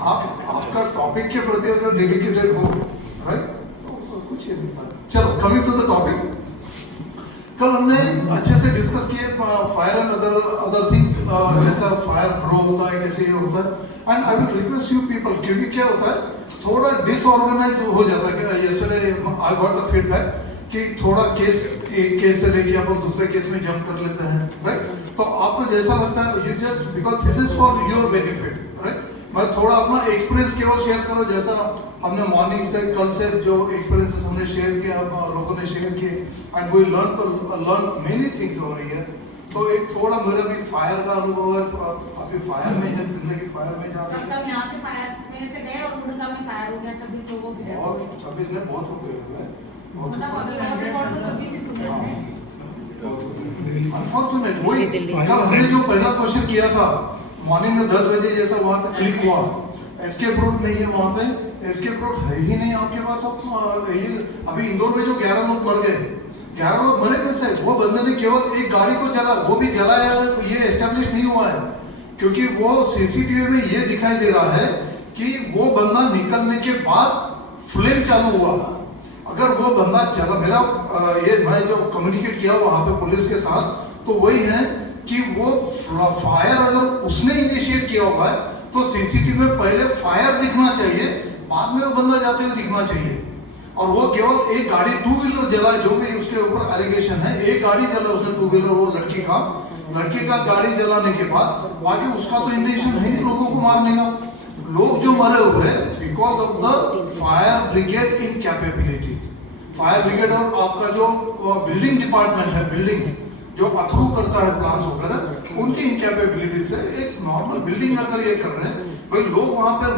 आप आपका टॉपिक के प्रति अगर डेडिकेटेड हो, राइट, तो कुछ ये नहीं था। चलो कमिंग टू द टॉपिक, कल हमने अच्छे से डिस्कस किए फायर एंड अदर थिंग्स, जैसा फायर ग्रो होता है, कैसे ये होता है। And I will request you people, क्योंकि क्या होता है थोड़ा डिसऑर्गेनाइज हो जाता है। Yesterday I got the feedback कि थोड़ा केस, एक केस से लेके अपन दूसरे केस में जंप कर लेते हैं, राइट। तो आपको जैसा लगता है you just because this is for your benefit, right. मैं थोड़ा अपना एक्सपीरियंस केवल शेयर करो, जैसा हमने मॉर्निंग से कल से जो एक्सपीरियंसेस हमने शेयर किए, लोगों ने शेयर किए, and we learn many things हो रही है। तो एक थोड़ा मेरा भी फायर का अनुभव है, अभी फायर में है, जिंदगी फायर में जा रही है। यहाँ से फायर में से गए और मुंडका में फायर हो गया, 26 लोगों की डेथ हो गई। 26 ने बहुत हो गए हैं, मतलब अभी और रिकॉर्ड तो 26 ही सुने हैं। अनफॉर्चुनेट वही कल हमने जो पहला क्वेश्चन किया था मॉर्निंग में 10 बजे, जैसा वहाँ पे क्लिक हुआ, एस्केप रूट नहीं है वहाँ पे, एस्केप रूट है ही नहीं आपके पास। अब ये अभी इंदौर में जो 11 लोग मर गए, 11 लोग मरे कैसे? वो बंदे ने केवल एक गाड़ी को जला, वो भी जलाया, ये एस्टेब्लिश नहीं हुआ है, क्योंकि वो सीसीटीवी में ये दिखाई दे रहा है कि वो बंदा निकलने के बाद फ्लेम चालू हुआ। अगर वो बंदा चला, मेरा ये मैं जो कम्युनिकेट किया वहाँ पे पुलिस के साथ, तो वही है कि वो फायर अगर उसने इनिशिएट किया हुआ है तो सीसीटीवी में पहले फायर दिखना चाहिए, बाद में वो बंदा जाते हुए दिखना चाहिए। और वो केवल एक गाड़ी 2 व्हीलर जला, जो भी उसके ऊपर एलिगेशन है, एक गाड़ी जला उसने 2 व्हीलर, वो लड़की का गाड़ी जलाने के बाद बाकी उसका तो इंटेंशन है नहीं लोगों को मारने का। लोग जो मरे हुए because of the fire brigade incapabilities. Fire brigade और आपका जो बिल्डिंग डिपार्टमेंट है, बिल्डिंग जो अप्रूव करता है प्लान्स वगैरह, उनकी इनकैपेबिलिटी से एक नॉर्मल बिल्डिंग अगर ये कर रहे हैं, भाई लोग वहां पर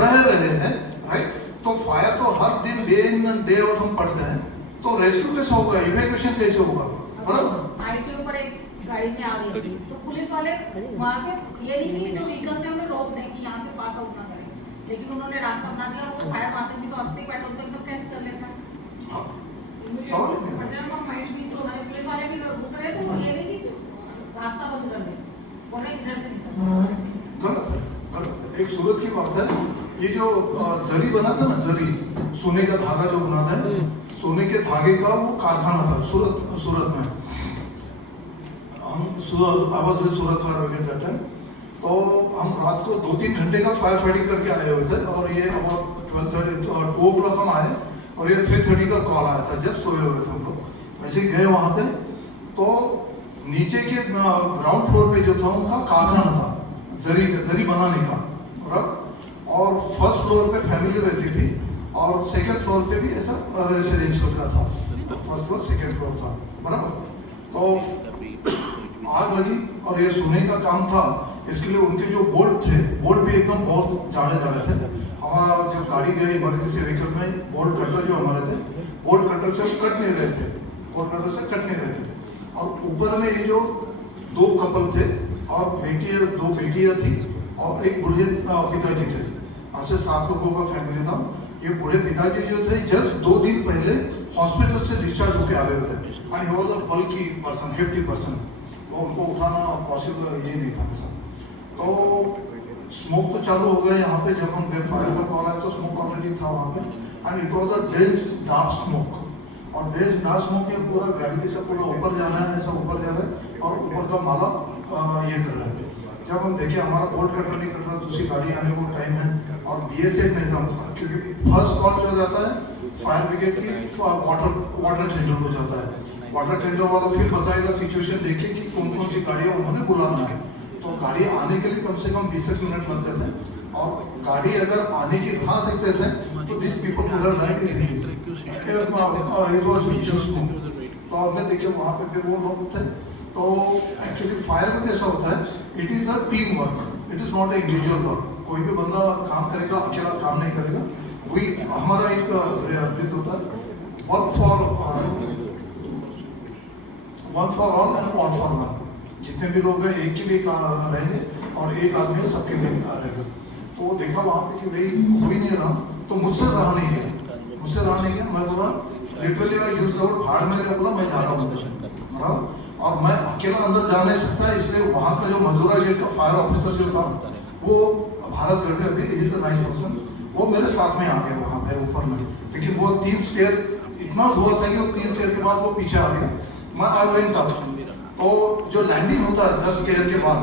रह रहे हैं, राइट। तो फायर तो हर दिन डे इन डे आउट हम पढ़ते हैं, तो रेस्क्यू कैसे होगा, इवैक्यूएशन कैसे होगा, बराबर। आईटी ऊपर एक गाड़ी में आग लगी, तो पुलिस वाले वहां से ये नहीं कि जो व्हीकल से उन्हें रोक दें कि यहाँ से पास आउट ना करें, लेकिन उन्होंने रास्ता बना दिया। वो फायर मारते भी तो अस्ती पेट्रोल तो एकदम कैच कर लेता है। पुलिस वाले भी रुक रहे, तो ये नहीं कि रास्ता बंद कर दे, बोले इधर से निकल। एक सूरत की बात है, ये जो जरी बनाता ना, जरी सोने का धागा जो बनाता है, सोने के धागे का वो कारखाना था सूरत में। हम आवाज में सूरत फायर ब्रिगेड जाते हैं, तो हम रात को 2-3 घंटे का फायर फाइटिंग करके आए हुए थे, और ये अबाउट 12:30 और 2 o'clock हम आए, और ये 3:30 का कॉल आया था, जब सोए हुए थे हम लोग। वैसे गए वहाँ पे, तो नीचे के ग्राउंड फ्लोर पे जो था उनका कारखाना था जरी बनाने का, और फर्स्ट फ्लोर पे फैमिली रहती थी, और सेकंड फ्लोर पे भी ऐसा रेसिडेंशियल का था, फर्स्ट फ्लोर सेकंड फ्लोर था, बराबर। तो आग लगी, और ये सोने का काम था, इसके लिए उनके जो बोल्ट थे, बोल्ट भी एकदम बहुत जाड़े थे। हमारा जब गाड़ी गई इमरजेंसी व्हीकल में, बोल्ट कटर जो हमारे थे, बोल्ट कटर से कट नहीं रहे थे, बोल्ट कटर से कट नहीं रहे थे। और ऊपर में ये जो 2 कपल थे, और 2 बेटियां थी, और एक बूढ़े पिताजी थे, ऐसे 7 लोगों का फैमिली था। ये बूढ़े पिताजी जो थे जस्ट 2 दिन पहले हॉस्पिटल से डिस्चार्ज होकर आए हुए थे, and he was a bulky person, hefty person, वो उनको उठाना पॉसिबल ये नहीं था ऐसा। तो स्मोक तो चालू हो गया यहाँ पे, जब हम गए फायर का कॉल आया तो स्मोक ऑलरेडी था वहाँ पे, and it was a dense dark smoke. और डेंस डार्क स्मोक में पूरा ग्रेविटी से पूरा ऊपर जाना है, ऐसा ऊपर जा रहा है, और ऊपर का माला ये कर रहा है। जब हम देखे हमारा बोल्ट कटर नहीं कर रहा, दूसरी गाड़ी आने को टाइम है, और BSF नहीं था, क्योंकि फर्स्ट कॉल जो जाता है फायर ब्रिगेड की वाटर टेंडर हो जाता है। वाटर टेंडर वाला फिर बताएगा सिचुएशन देखे कि कौन कौन सी गाड़ियाँ उन्होंने बुलाना है। तो गाड़ी आने के लिए कम से कम 20 मिनट लगते थे, और गाड़ी अगर आने की राह देखते थे तो this people would write is तो हमने देखे वहाँ पे फिर वो लोग थे। तो एक्चुअली फायर में कैसा होता है, it is a team work, it is not a individual work. कोई भी बंदा काम करेगा, अकेला काम नहीं करेगा। वही हमारा एक ब्रीथ होता है, one for all and all for one. जितने भी लोग हैं एक के लिए रहेंगे, और एक आदमी सबके लिए रहेगा। तो देखा वहाँ पे कि भाई हो ही नहीं रहा, तो मुझसे रहा नहीं गया, मैं बोला literally I use the word भाड़ में गया, बोला मैं जा रहा हूँ, और मैं अकेला अंदर जा नहीं सकता, इसलिए वहाँ का जो मजूरा गेट का फायर ऑफिसर जो था, वो भारत रवि अभी इज अ नाइस पर्सन, वो मेरे साथ में आ गया वहाँ पे ऊपर में, लेकिन वो 3 स्टेयर इतना हुआ था कि वो 3 स्टेयर के बाद वो पीछे आ गया। मैं आई वेंट अप, तो जो लैंडिंग होता है 10 स्टेयर के बाद,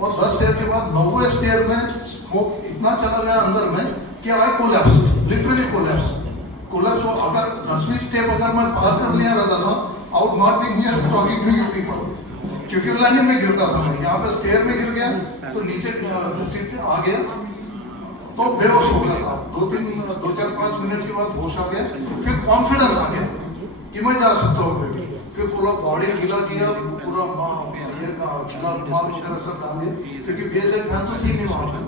और 10 स्टेयर के बाद 9वें स्टेयर में स्मोक इतना चला गया अंदर में कि आई कोलैप्स, लिटरली कोलैप्स। कोलैप्स हुआ। अगर 10वीं स्टेप अगर मैं पार कर लिया रहता था, I would not be here talking to you people, क्योंकि लैंडिंग में गिरता था मैं, यहाँ पे स्टेयर में गिर गया तो नीचे सीट आ गया, तो बेहोश हो गया था। 2-4-5 मिनट के बाद होश आ गया, फिर कॉन्फिडेंस आ गया कि मैं जा सकता हूँ। फिर पूरा बॉडी गीला किया, पूरा ये गीला रुमाल वगैरह सब डाल दिया, क्योंकि बेसलाइन फैन तो थी नहीं वहाँ पे।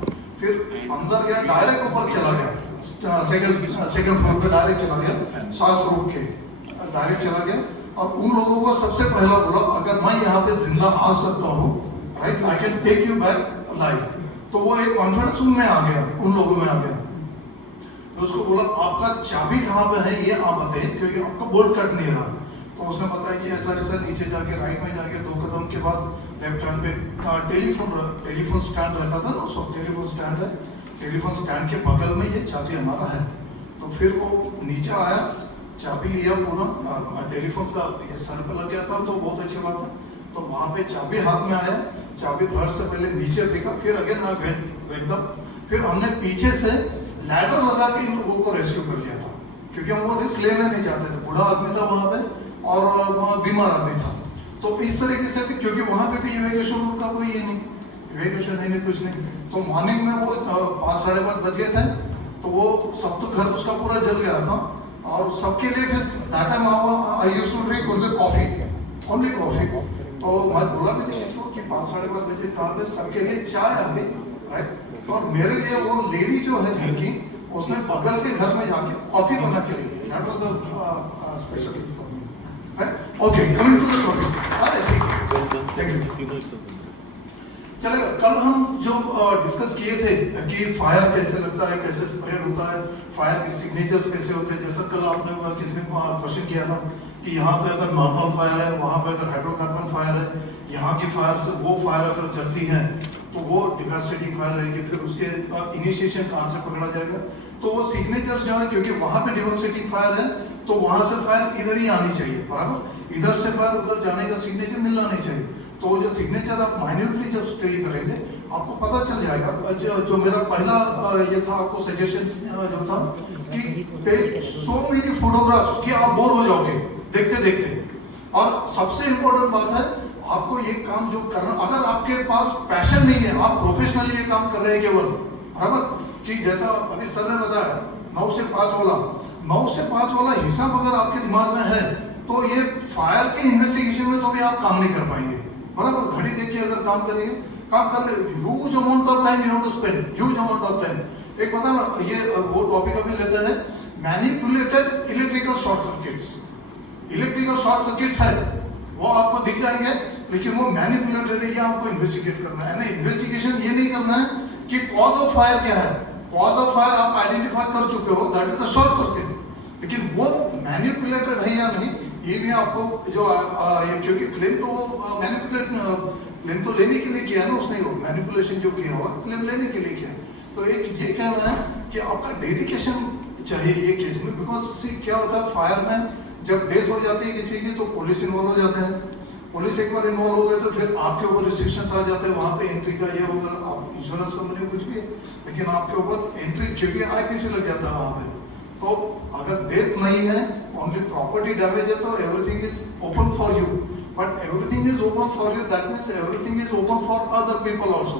फिर अंदर गया, डायरेक्ट ऊपर चला गया, सेकंड फ्लोर पे डायरेक्ट चला गया, सांस रोक के डायरेक्ट चला गया। और उन लोगों को सबसे पहला बोला, अगर मैं यहाँ पे जिंदा आ सकता हूँ, right, I can take you back live. तो वो एक कॉन्फिडेंस उनमें आ गया, उन लोगों में आ गया। तो उसको बोला, आपका चाबी कहाँ पे है ये आप बताइए, क्योंकि आपका बोल्ट कट नहीं रहा। तो उसने बताया कि ऐसा ऐसा, नीचे जाके राइट में जाके 2 कदम के बाद लेफ्ट हैंड पे टेलीफोन स्टैंड रहता था ना, सब टेलीफोन स्टैंड है, टेलीफोन स्टैंड के बगल में ये चाबी हमारा है। तो फिर वो नीचे आया, चाबी लिया, पूरा टेलीफोन का ये सर पे लग गया था, तो बहुत अच्छी बात है। तो वहाँ पे चाबी हाथ में आया, चाबी धड़ से पहले नीचे देखा, फिर अगेन मैं वेंट अप। फिर हमने पीछे से लैडर लगा के इन लोगों को रेस्क्यू कर लिया था, क्योंकि हम वो रिस्क लेना नहीं चाहते थे। बूढ़ा आदमी था वहाँ पे और वहाँ बीमार आदमी था, तो इस तरीके से भी, क्योंकि वहाँ पे भी इवैक्यूएशन रूट का कोई ये नहीं, इवैक्यूएशन है नहीं, कुछ नहीं। तो मॉर्निंग में वो 5-5:30 बज गए थे, तो वो सब तो घर उसका पूरा जल गया था। और सबके लिए फिर that time I used to drink only coffee. तो मैं बोला भी नहीं इसको कि 5-5:30 बजे कहाँ पे सबके लिए चाय आ गई, राइट। और मेरे लिए वो लेडी जो है घर की, उसने बगल के घर में जाके कॉफी बना के ली, that was a special gift for me, right. Okay, coming to the topic, thank you. चलिए, कल हम जो डिस्कस किए थे कि फायर कैसे लगता है, कैसे स्प्रेड होता है, फायर के सिग्नेचर्स कैसे होते हैं। जैसा कल आपने किसी ने क्वेश्चन किया था कि यहाँ पे अगर नॉर्मल फायर है, वहाँ पे अगर हाइड्रोकार्बन फायर है, यहाँ की फायर से वो फायर अगर चलती है तो वो डिवास्टेटिंग फायर रहेगी। फिर उसके इनिशिएशन कहाँ से पकड़ा जाएगा, तो वो सिग्नेचर जो है, क्योंकि वहाँ पे डिवास्टेटिंग फायर है तो वहाँ से फायर इधर ही आनी चाहिए, बराबर। इधर से फायर उधर जाने का सिग्नेचर मिलना नहीं चाहिए। तो वो जो सिग्नेचर आप माइन्यूटली जब स्टडी करेंगे, आपको पता चल जाएगा। जो मेरा पहला ये था आपको सजेशन जो था कि टेक सो मेनी फोटोग्राफ्स कि आप बोर हो जाओगे देखते देखते। और सबसे इम्पोर्टेंट बात है, आपको ये काम जो करना, अगर आपके पास पैशन नहीं है, आप प्रोफेशनली ये काम कर रहे हैं केवल, बराबर, कि जैसा अभी सर ने बताया 9 से 5 वाला, 9 से 5 वाला हिसाब अगर आपके दिमाग में है, तो ये फायर के इन्वेस्टिगेशन में तो भी आप काम नहीं कर पाएंगे, बराबर। घड़ी देख के अगर काम करेंगे, काम कर रहे, huge amount of time you have to spend, huge amount of time. एक पता ना, ये वो टॉपिक अभी लेते हैं, manipulated electrical short circuits. Electrical short circuits है, वो आपको दिख जाएंगे, लेकिन वो मैनिपुलेटेड है, ये आपको इन्वेस्टिगेट करना है ना। इन्वेस्टिगेशन ये नहीं करना है कि कॉज ऑफ फायर क्या है, कॉज ऑफ फायर आप आइडेंटिफाई कर चुके हो, that is the short circuit, लेकिन वो मैनिपुलेटेड है या नहीं, ये भी आपको जो क्योंकि क्लेम तो क्लेम तो लेने के लिए किया है ना उसने, वो मैनिपुलेशन जो किया हुआ क्लेम लेने के लिए किया। तो एक ये कहना है कि आपका डेडिकेशन चाहिए ये केस में, बिकॉज क्या होता है, फायर में जब डेथ हो जाती है किसी की तो पुलिस इन्वॉल्व हो जाता है। पुलिस एक बार इन्वॉल्व हो गए तो फिर आपके ऊपर रिस्ट्रिक्शंस आ जाते हैं, वहाँ पे एंट्री का ये होगा, आप इंश्योरेंस कंपनी कुछ भी, लेकिन आपके ऊपर एंट्री क्योंकि आईपीसी लग जाता है वहाँ पे। तो अगर डेथ नहीं है, ओनली प्रॉपर्टी डैमेज है, तो everything is open for you, but everything is open for you, that means everything is open for other people also.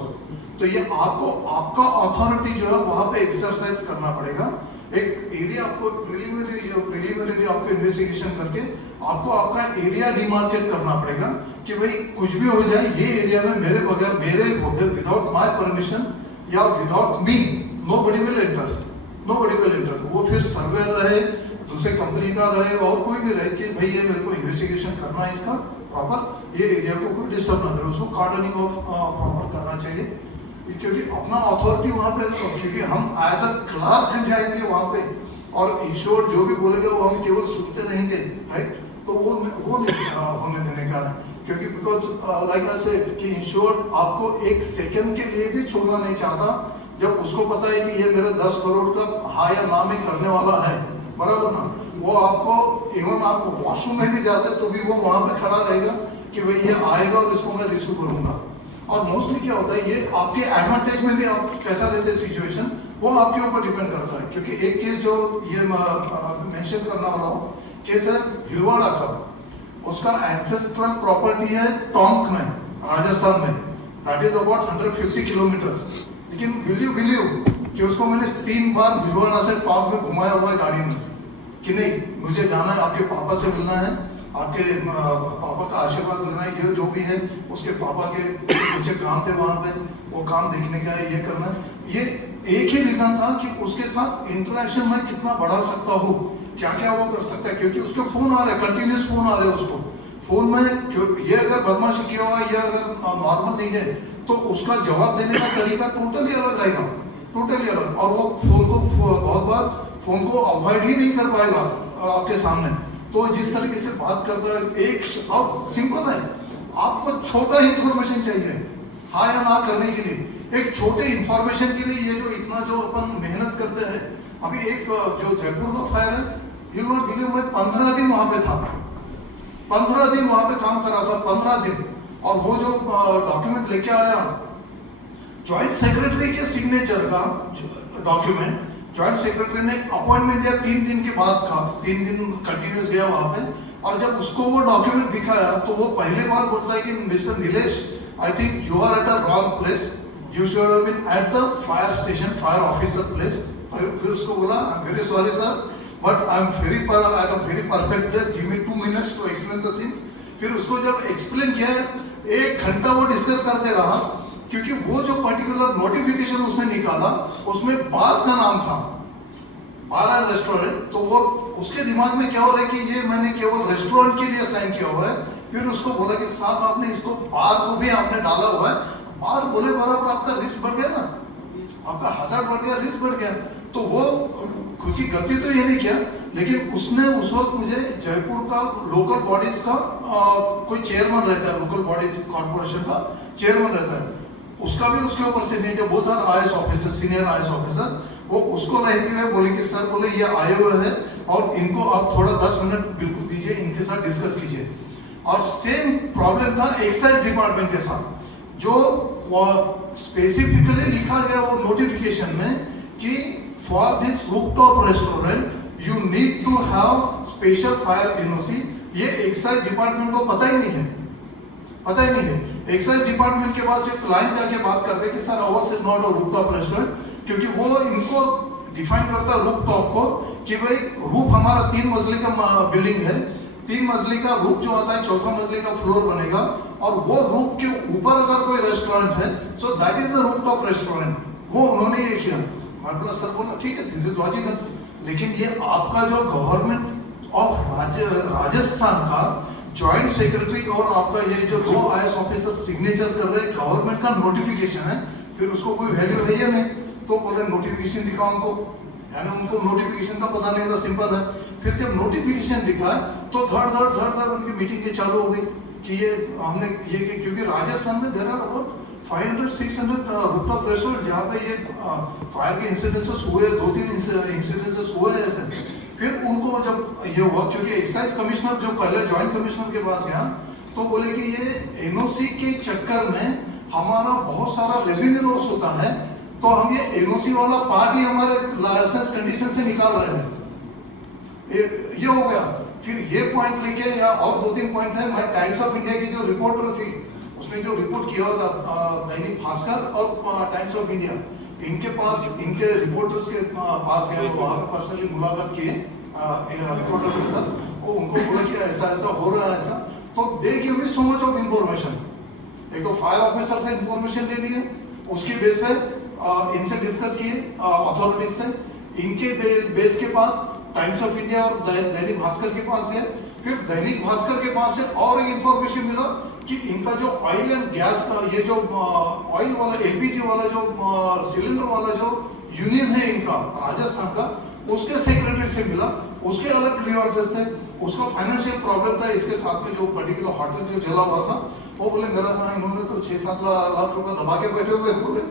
तो ये आपको आपका अथॉरिटी जो है वहाँ पे एक्सरसाइज करना पड़ेगा। एक एरिया आपको प्रिलिमिनरी आपको इन्वेस्टिगेशन करके आपको आपका एरिया डिमार्केट करना पड़ेगा कि भाई कुछ भी हो जाए, ये एरिया में मेरे बगैर, मेरे विदाउट माय परमिशन या without me nobody will enter. वो फिर सर्वेयर रहे, दूसरे कंपनी का रहे और कोई भी रहे कि भाई ये मेरे को इन्वेस्टिगेशन करना है इसका प्रॉपर, ये एरिया को कोई डिस्टर्ब ना करे, उसको कार्डनिंग ऑफ प्रॉपर करना चाहिए, क्योंकि अपना अथॉरिटी वहाँ पे, क्योंकि हम एज अ क्लर्क जाएंगे वहाँ पे और इंश्योर जो भी बोलेगा वो हम केवल सुनते रहेंगे, राइट। तो वो नहीं होने देने का है, क्योंकि बिकॉज लाइक आई सेड कि इंश्योर आपको एक सेकंड के लिए भी छोड़ना नहीं चाहता जब उसको पता है कि ये मेरे 10 करोड़ का हाँ या ना में करने वाला है, बराबर ना, वो आपको इवन आप वॉशरूम में भी जाते तो भी वो वहां पे खड़ा रहेगा कि भाई ये आएगा और इसको मैं रिसीव करूंगा। और मोस्टली क्या होता है, ये आपके एडवांटेज में भी आप कैसा लेते हैं सिचुएशन, वो आपके ऊपर डिपेंड करता है। क्योंकि एक केस जो ये मेंशन करना वाला हूँ, केस है भिलवाड़ा का, उसका एंसेस्ट्रल प्रॉपर्टी है टोंक में, राजस्थान में, दैट इज अबाउट 150 किलोमीटर्स। लेकिन विल यू बिलीव कि उसको मैंने 3 बार भिलवाड़ा से टोंक में घुमाया हुआ है गाड़ी में, कि नहीं मुझे जाना है, आपके पापा से मिलना है, आपके पापा का आशीर्वाद लेना है, ये जो भी है उसके पापा के कुछ काम थे वहाँ पे, वो काम देखने का है, ये करना है। ये एक ही रीजन था कि उसके साथ इंटरेक्शन में कितना बढ़ा सकता हूँ, क्या क्या वो कर सकता है, क्योंकि उसके फोन आ रहे, कंटिन्यूस फोन आ रहे हैं उसको। फोन में ये अगर बदमाशी किया हुआ या अगर नॉर्मल नहीं है तो उसका जवाब देने का तरीका टोटली अलग रहेगा, टोटली अलग। और वो फोन को बहुत बार फोन को अवॉइड ही नहीं कर पाएगा आपके सामने। तो जिस तरीके से बात करता है, एक और सिंपल है, आपको छोटा इंफॉर्मेशन चाहिए हाँ या ना करने के लिए, एक छोटे इंफॉर्मेशन के लिए ये जो इतना जो अपन मेहनत करते हैं। अभी एक जो जयपुर का फायर है, यू नॉट बिलीव, मैं 15 दिन वहां पे था, 15 दिन वहां पे काम कर रहा था, 15 दिन। और वो जो डॉक्यूमेंट लेके आया, ज्वाइंट सेक्रेटरी के सिग्नेचर का डॉक्यूमेंट, ज्वाइंट सेक्रेटरी ने अपॉइंटमेंट दिया 3 दिन के बाद का, 3 दिन कंटिन्यूस गया वहां पे। और जब उसको वो डॉक्यूमेंट दिखाया तो वो पहले बार बोलता है कि mister Nilesh, I think you are at a wrong place, you should have been at the fire station, fire officer place. फिर उसको बोला, very sorry sir, but I am at a very perfect place, give me 2 minutes to explain the things. फिर उसको जब explain किया, 1 घंटा वो discuss करते रहा, क्योंकि वो जो पर्टिकुलर नोटिफिकेशन उसने निकाला उसमें बार का नाम था, बार एंड रेस्टोरेंट। तो वो उसके दिमाग में क्या हो रहा है कि ये मैंने केवल रेस्टोरेंट के लिए साइन किया हुआ है। फिर उसको बोला कि साहब आपने इसको बार को भी आपने डाला हुआ है। बार बोले बराबर आपका रिस्क बढ़ गया ना, आपका हज़ार्ड बढ़ गया, रिस्क बढ़ गया। तो वो खुद की गलती तो ये नहीं किया, लेकिन उसने उस वक्त मुझे जयपुर का लोकल बॉडीज का कोई चेयरमैन रहता है, लोकल बॉडीज कॉर्पोरेशन का चेयरमैन रहता है, उसका भी उसके ऊपर सिग्नेचर, वो था IAS officer, senior IAS officer. वो उसको लाइन के बोले कि सर बोले ये आए हुए हैं और इनको आप थोड़ा 10 मिनट बिल्कुल दीजिए, इनके साथ डिस्कस कीजिए। और सेम प्रॉब्लम था एक्साइज डिपार्टमेंट के साथ, जो स्पेसिफिकली लिखा गया वो नोटिफिकेशन में कि for this rooftop restaurant you need to have special fire NOC. ये एक्साइज डिपार्टमेंट को पता ही नहीं है, पता ही नहीं है। एक्साइज डिपार्टमेंट के पास एक क्लाइंट जाके बात करते हैं कि sir hours is not a rooftop restaurant, क्योंकि वो इनको डिफाइन करता है रूफटॉप को कि भाई रूफ हमारा 3 मंजिले का बिल्डिंग है, 3 मंजिले का रूफ जो आता है, 4था मंजिले का फ्लोर बनेगा, और वो रूफ के ऊपर अगर कोई रेस्टोरेंट है so that is a rooftop restaurant. वो उन्होंने ये किया। मैं बोला सर बोला ठीक है, दिस इज लॉजिकल, लेकिन ये आपका जो गवर्नमेंट ऑफ राजस्थान का जॉइंट सेक्रेटरी और आपका ये जो 2 आईएएस ऑफिसर सिग्नेचर कर रहे हैं, गवर्नमेंट का नोटिफिकेशन है, फिर उसको कोई वैल्यू है या नहीं? तो बोले नोटिफिकेशन दिखाओ हमको, यानी उनको नोटिफिकेशन का पता नहीं था, सिंपल है। फिर जब नोटिफिकेशन दिखा तो धड़ उनकी मीटिंग चालू हो गई कि ये हमने ये, क्योंकि राजस्थान में there are about 500-600 rooftop restaurant जहाँ पे ये फायर के इंसिडेंसेस हुए, 2-3 इंसिडेंसेस हुए ऐसे। फिर उनको जब ये हुआ, क्योंकि एक्साइज कमिश्नर जो पहले जॉइंट कमिश्नर के पास गया तो बोले कि ये एनओसी के चक्कर में हमारा बहुत सारा रेवेन्यू लॉस होता है, तो हम ये एनओसी वाला पार्ट ही हमारे लाइसेंस कंडीशन से निकाल रहे हैं। ये हो गया। फिर ये पॉइंट लेके, या और 2-3 पॉइंट है, मैं टाइम्स ऑफ इंडिया की जो रिपोर्टर थी उसने जो रिपोर्ट किया था, दैनिक भास्कर और टाइम्स ऑफ इंडिया, इनके पास, इनके रिपोर्टर्स के पास गए, वहाँ पे पर्सनली मुलाकात किए रिपोर्टर के साथ। वो उनको बोला कि ऐसा ऐसा हो रहा है ऐसा, तो they give me so much of information. एक तो फायर ऑफिसर से इंफॉर्मेशन ले लिए, उसके बेस पे इनसे डिस्कस किए अथॉरिटीज से, इनके बेस के बाद टाइम्स ऑफ इंडिया और दैनिक भास्कर के पास है। फिर दैनिक भास्कर के पास से और एक इंफॉर्मेशन मिला कि इनका जो ऑयल एंड गैस का, ये जो ऑयल वाला एलपीजी वाला जो सिलेंडर वाला जो यूनियन है इनका राजस्थान का, उसके सेक्रेटरी से मिला, उसके अलग ग्रीवांसेस थे, उसका फाइनेंशियल प्रॉब्लम था। इसके साथ में जो पर्टिकुलर होटल जो जला हुआ था, वो बोले मेरा था, इन्होंने तो 6-7 लाख रुपए दबा के बैठे हुए बोले।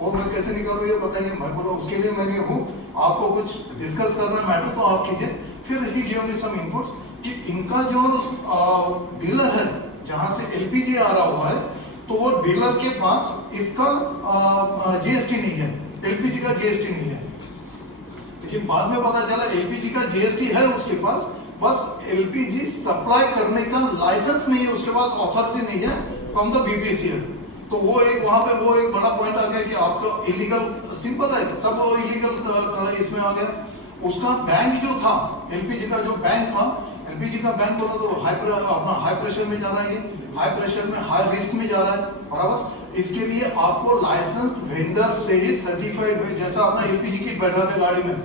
वो मैं कैसे निकालूं ये बताइए। मैं बोला उसके लिए मैं नहीं हूँ, आपको कुछ डिस्कस करना है मैटर तो आप कीजिए। फिर ही गिव मी सम इनपुट्स कि इनका जो डीलर है जहाँ से एलपीजी आ रहा हुआ है, तो वो डीलर के पास इसका जीएसटी नहीं है, एलपीजी का जीएसटी नहीं है। लेकिन बाद में पता चला एलपीजी का जीएसटी है उसके पास, बस एलपीजी सप्लाई करने का लाइसेंस नहीं है उसके पास, अथॉरिटी नहीं है फ्रॉम द बीपीसीएल। तो वो एक वहां पे वो एक बड़ा पॉइंट आ गया कि आपका इलीगल, सिंपल है सब इलीगल इसमें आ गया। उसका बैंक जो था, एलपीजी का जो बैंक था, एलपीजी का बैंक बोला तो अपना हाई प्रेशर में जा रहा है, ये हाई प्रेशर में हाई रिस्क में जा रहा है, बराबर। इसके लिए आपको लाइसेंस वेंडर से ही सर्टिफाइड, जैसा अपना एलपीजी किट बैठाते गाड़ी में,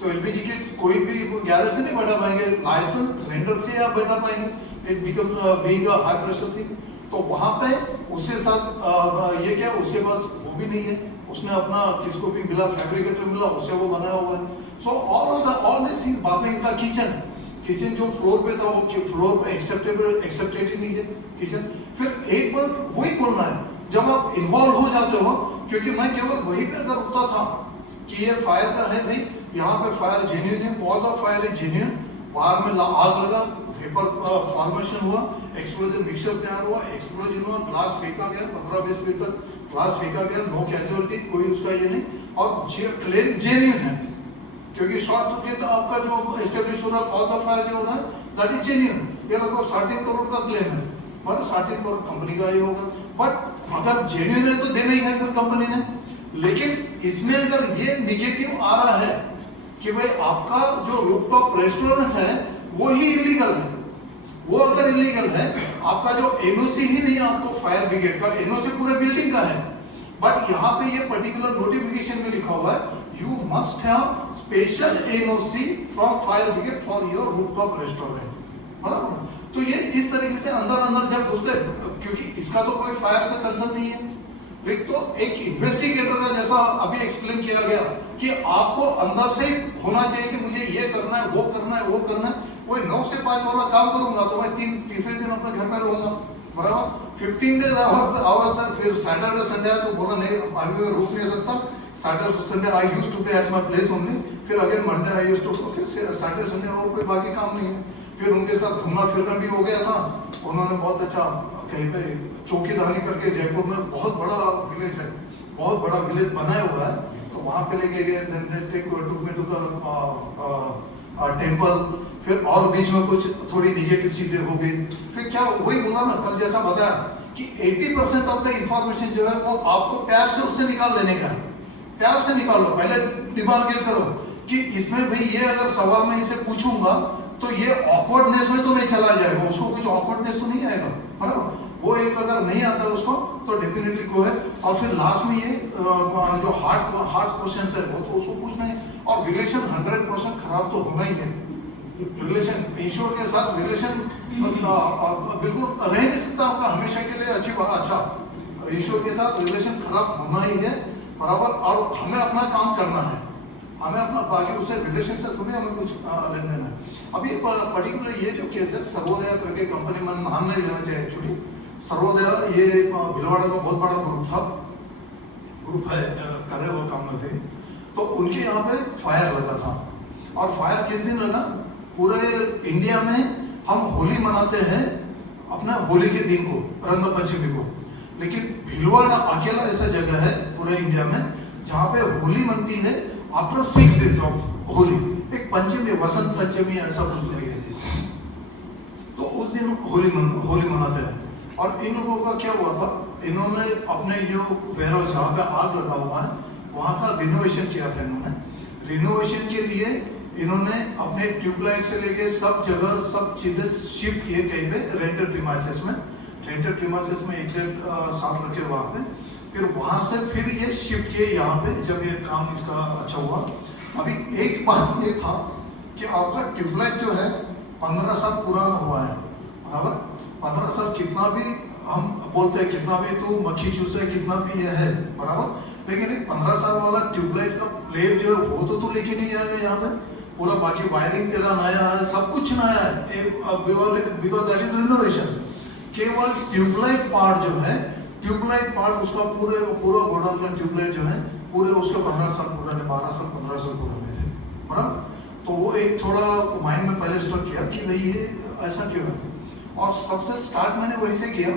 तो एलपीजी किट कोई भी गैरेज से नहीं बैठा पाएंगे, लाइसेंस वेंडर से आप बैठा पाएंगे। It become being a high pressure thing. तो वहां पे उसके साथ ये क्या, उसके पास वो भी नहीं है, उसने अपना किसको भी मिला, फैब्रिकेटर मिला, उससे वो बनाया हुआ है। So all this thing. बाद में इनका किचन जो फ्लोर पे था, वो फ्लोर पे एक्सेप्टेड ही नहीं है किचन। फिर एक बार वही बोलना है जब आप इन्वॉल्व हो जाते हो, क्योंकि मैं केवल वही पे अगर रुकता था कि ये फायर का है भाई, यहाँ पे फायर जेन्युइन है, cause of fire is genuine, बाहर में आग लगा, वेपर फॉर्मेशन हुआ, एक्सप्लोजन मिक्सचर तैयार हुआ, एक्सप्लोजन हुआ, ग्लास फेंका गया, 15-20 फीट तक ग्लास फेंका गया, नो कैजुअलिटी, कोई उसका ये नहीं, और क्लेम जेन्युइन है, क्योंकि शॉर्ट सर्किट आपका जो एस्टेब्लिश हो रहा है, कॉज ऑफ फायर जो हो रहा है, दैट इज जेन्युइन। ये लगभग 13 करोड़ का क्लेम है, पर 13 करोड़ कंपनी का ही होगा, बट अगर जेन्युइन है तो देना ही है फिर कंपनी ने। लेकिन इसमें अगर ये निगेटिव आ रहा है कि भाई आपका जो रूफटॉप रेस्टोरेंट है वो ही इलीगल है, वो अगर इलीगल है, आपका जो एनओसी ही नहीं है आपको फायर ब्रिगेड का, एनओसी पूरे बिल्डिंग का है, बट यहाँ पे ये पर्टिकुलर नोटिफिकेशन में लिखा हुआ है you must have special NOC from fire brigade for your rooftop restaurant, बराबर। तो ये इस तरीके से अंदर जब घुसते, क्योंकि इसका तो कोई फायर से कंसर्न नहीं है, एक तो एक इन्वेस्टिगेटर का जैसा अभी एक्सप्लेन किया गया कि आपको अंदर से होना चाहिए कि मुझे ये करना है, वो करना है, वो करना है। वो 9 से 5 वाला काम करूंगा तो मैं तीसरे दिन अपने घर में रहूंगा, बराबर। 15 डेज आवर्स तक, फिर सैटरडे संडे तो बोला नहीं अभी मैं रुक नहीं सकता, Saturday Sunday I used to be at my place only, फिर again Monday I used to, Saturday Sunday और कोई बाकी काम नहीं है। फिर उनके साथ घूमना फिरना भी हो गया था, उन्होंने बहुत अच्छा कहीं पे चौकीदारी करके, जयपुर में बहुत बड़ा विलेज है, बहुत बड़ा विलेज बनाया हुआ है, तो वहां पे लेके गए, then they take took me to the temple. फिर और बीच में कुछ थोड़ी निगेटिव चीजें हो गई, फिर क्या वही बोला ना कल जैसा बताया कि 80% ऑफ द इंफॉर्मेशन जो है वो आपको प्यार से उससे निकाल लेने का है, प्यार से निकालो, पहले डिमार्केट करो कि इसमें भाई ये अगर सवाल मैं इसे पूछूंगा तो ये ऑकवर्डनेस में तो नहीं चला जाएगा, उसको कुछ ऑकवर्डनेस तो नहीं आएगा, बराबर। वो एक अगर नहीं आता उसको तो डेफिनेटली को है। और फिर लास्ट में ये जो हार्ड क्वेश्चन है वो तो उसको पूछना है। और रिलेशन 100% खराब तो होना ही है, रिलेशन ईश्वर के साथ रिलेशन बिल्कुल रह नहीं सकता आपका हमेशा के लिए अच्छी बात, अच्छा ईश्वर के साथ रिलेशन खराब होना ही है, बराबर। और हमें अपना काम करना है, हमें अपना बाकी उससे रिलेशन से थोड़ी हमें कुछ लेन देना है। अभी पर्टिकुलर ये जो केस है सर्वोदय करके कंपनी में नाम नहीं लेना चाहिए एक्चुअली, सर्वोदय ये भिलवाड़ा का बहुत बड़ा ग्रुप है, कर रहे वो काम में थे, तो उनके यहाँ पे फायर लगा था। और फायर किस दिन लगा, पूरे इंडिया में हम होली मनाते हैं अपना होली के दिन को, रंग पंचमी को, लेकिन भिलवाड़ा अकेला ऐसा जगह है पूरे इंडिया में जहाँ पे होली मनती है आफ्टर 6 days ऑफ होली, एक पंचमी, वसंत पंचमी ऐसा कुछ लगे, तो उस दिन होली मनाते हैं। और इन लोगों का क्या हुआ था, इन्होंने अपने जो वेयरहाउस जहाँ पे आग लगा हुआ है वहाँ का रिनोवेशन किया था। इन्होंने रिनोवेशन के लिए इन्होंने अपने ट्यूबलाइट से लेके सब जगह सब चीजें शिफ्ट किए कहीं पे रेंटेड प्रीमाइसेस में, रेंटेड प्रीमाइसेस में एक साथ रखे वहाँ पे, फिर वहाँ से फिर ये शिफ्ट किए यहाँ पे जब ये काम इसका अच्छा हुआ। अभी एक बात ये था कि आपका ट्यूबलाइट जो है 15 साल पुराना हुआ है, बराबर। 15 साल कितना भी हम बोलते हैं, कितना भी तो मक्खी चूसे, कितना भी ये है, बराबर, लेकिन 15 साल वाला ट्यूबलाइट का प्लेट जो है वो तो लेके नहीं जाएगा यहाँ पे, पूरा बाकी वायरिंग तेरा नया है, सब कुछ नया है, बिकॉज दैट इज रिनोवेशन। केवल ट्यूबलाइट पार्ट जो है ट्यूबलाइट पार्ट उसका पूरा गोडाउन का ट्यूबलाइट जो है पूरे उसके 12 साल पुराने 12 साल 15 साल पुराने थे, बराबर। तो वो एक थोड़ा माइंड में पहले स्टक किया कि भाई ये ऐसा क्यों है, और सबसे स्टार्ट मैंने वही से किया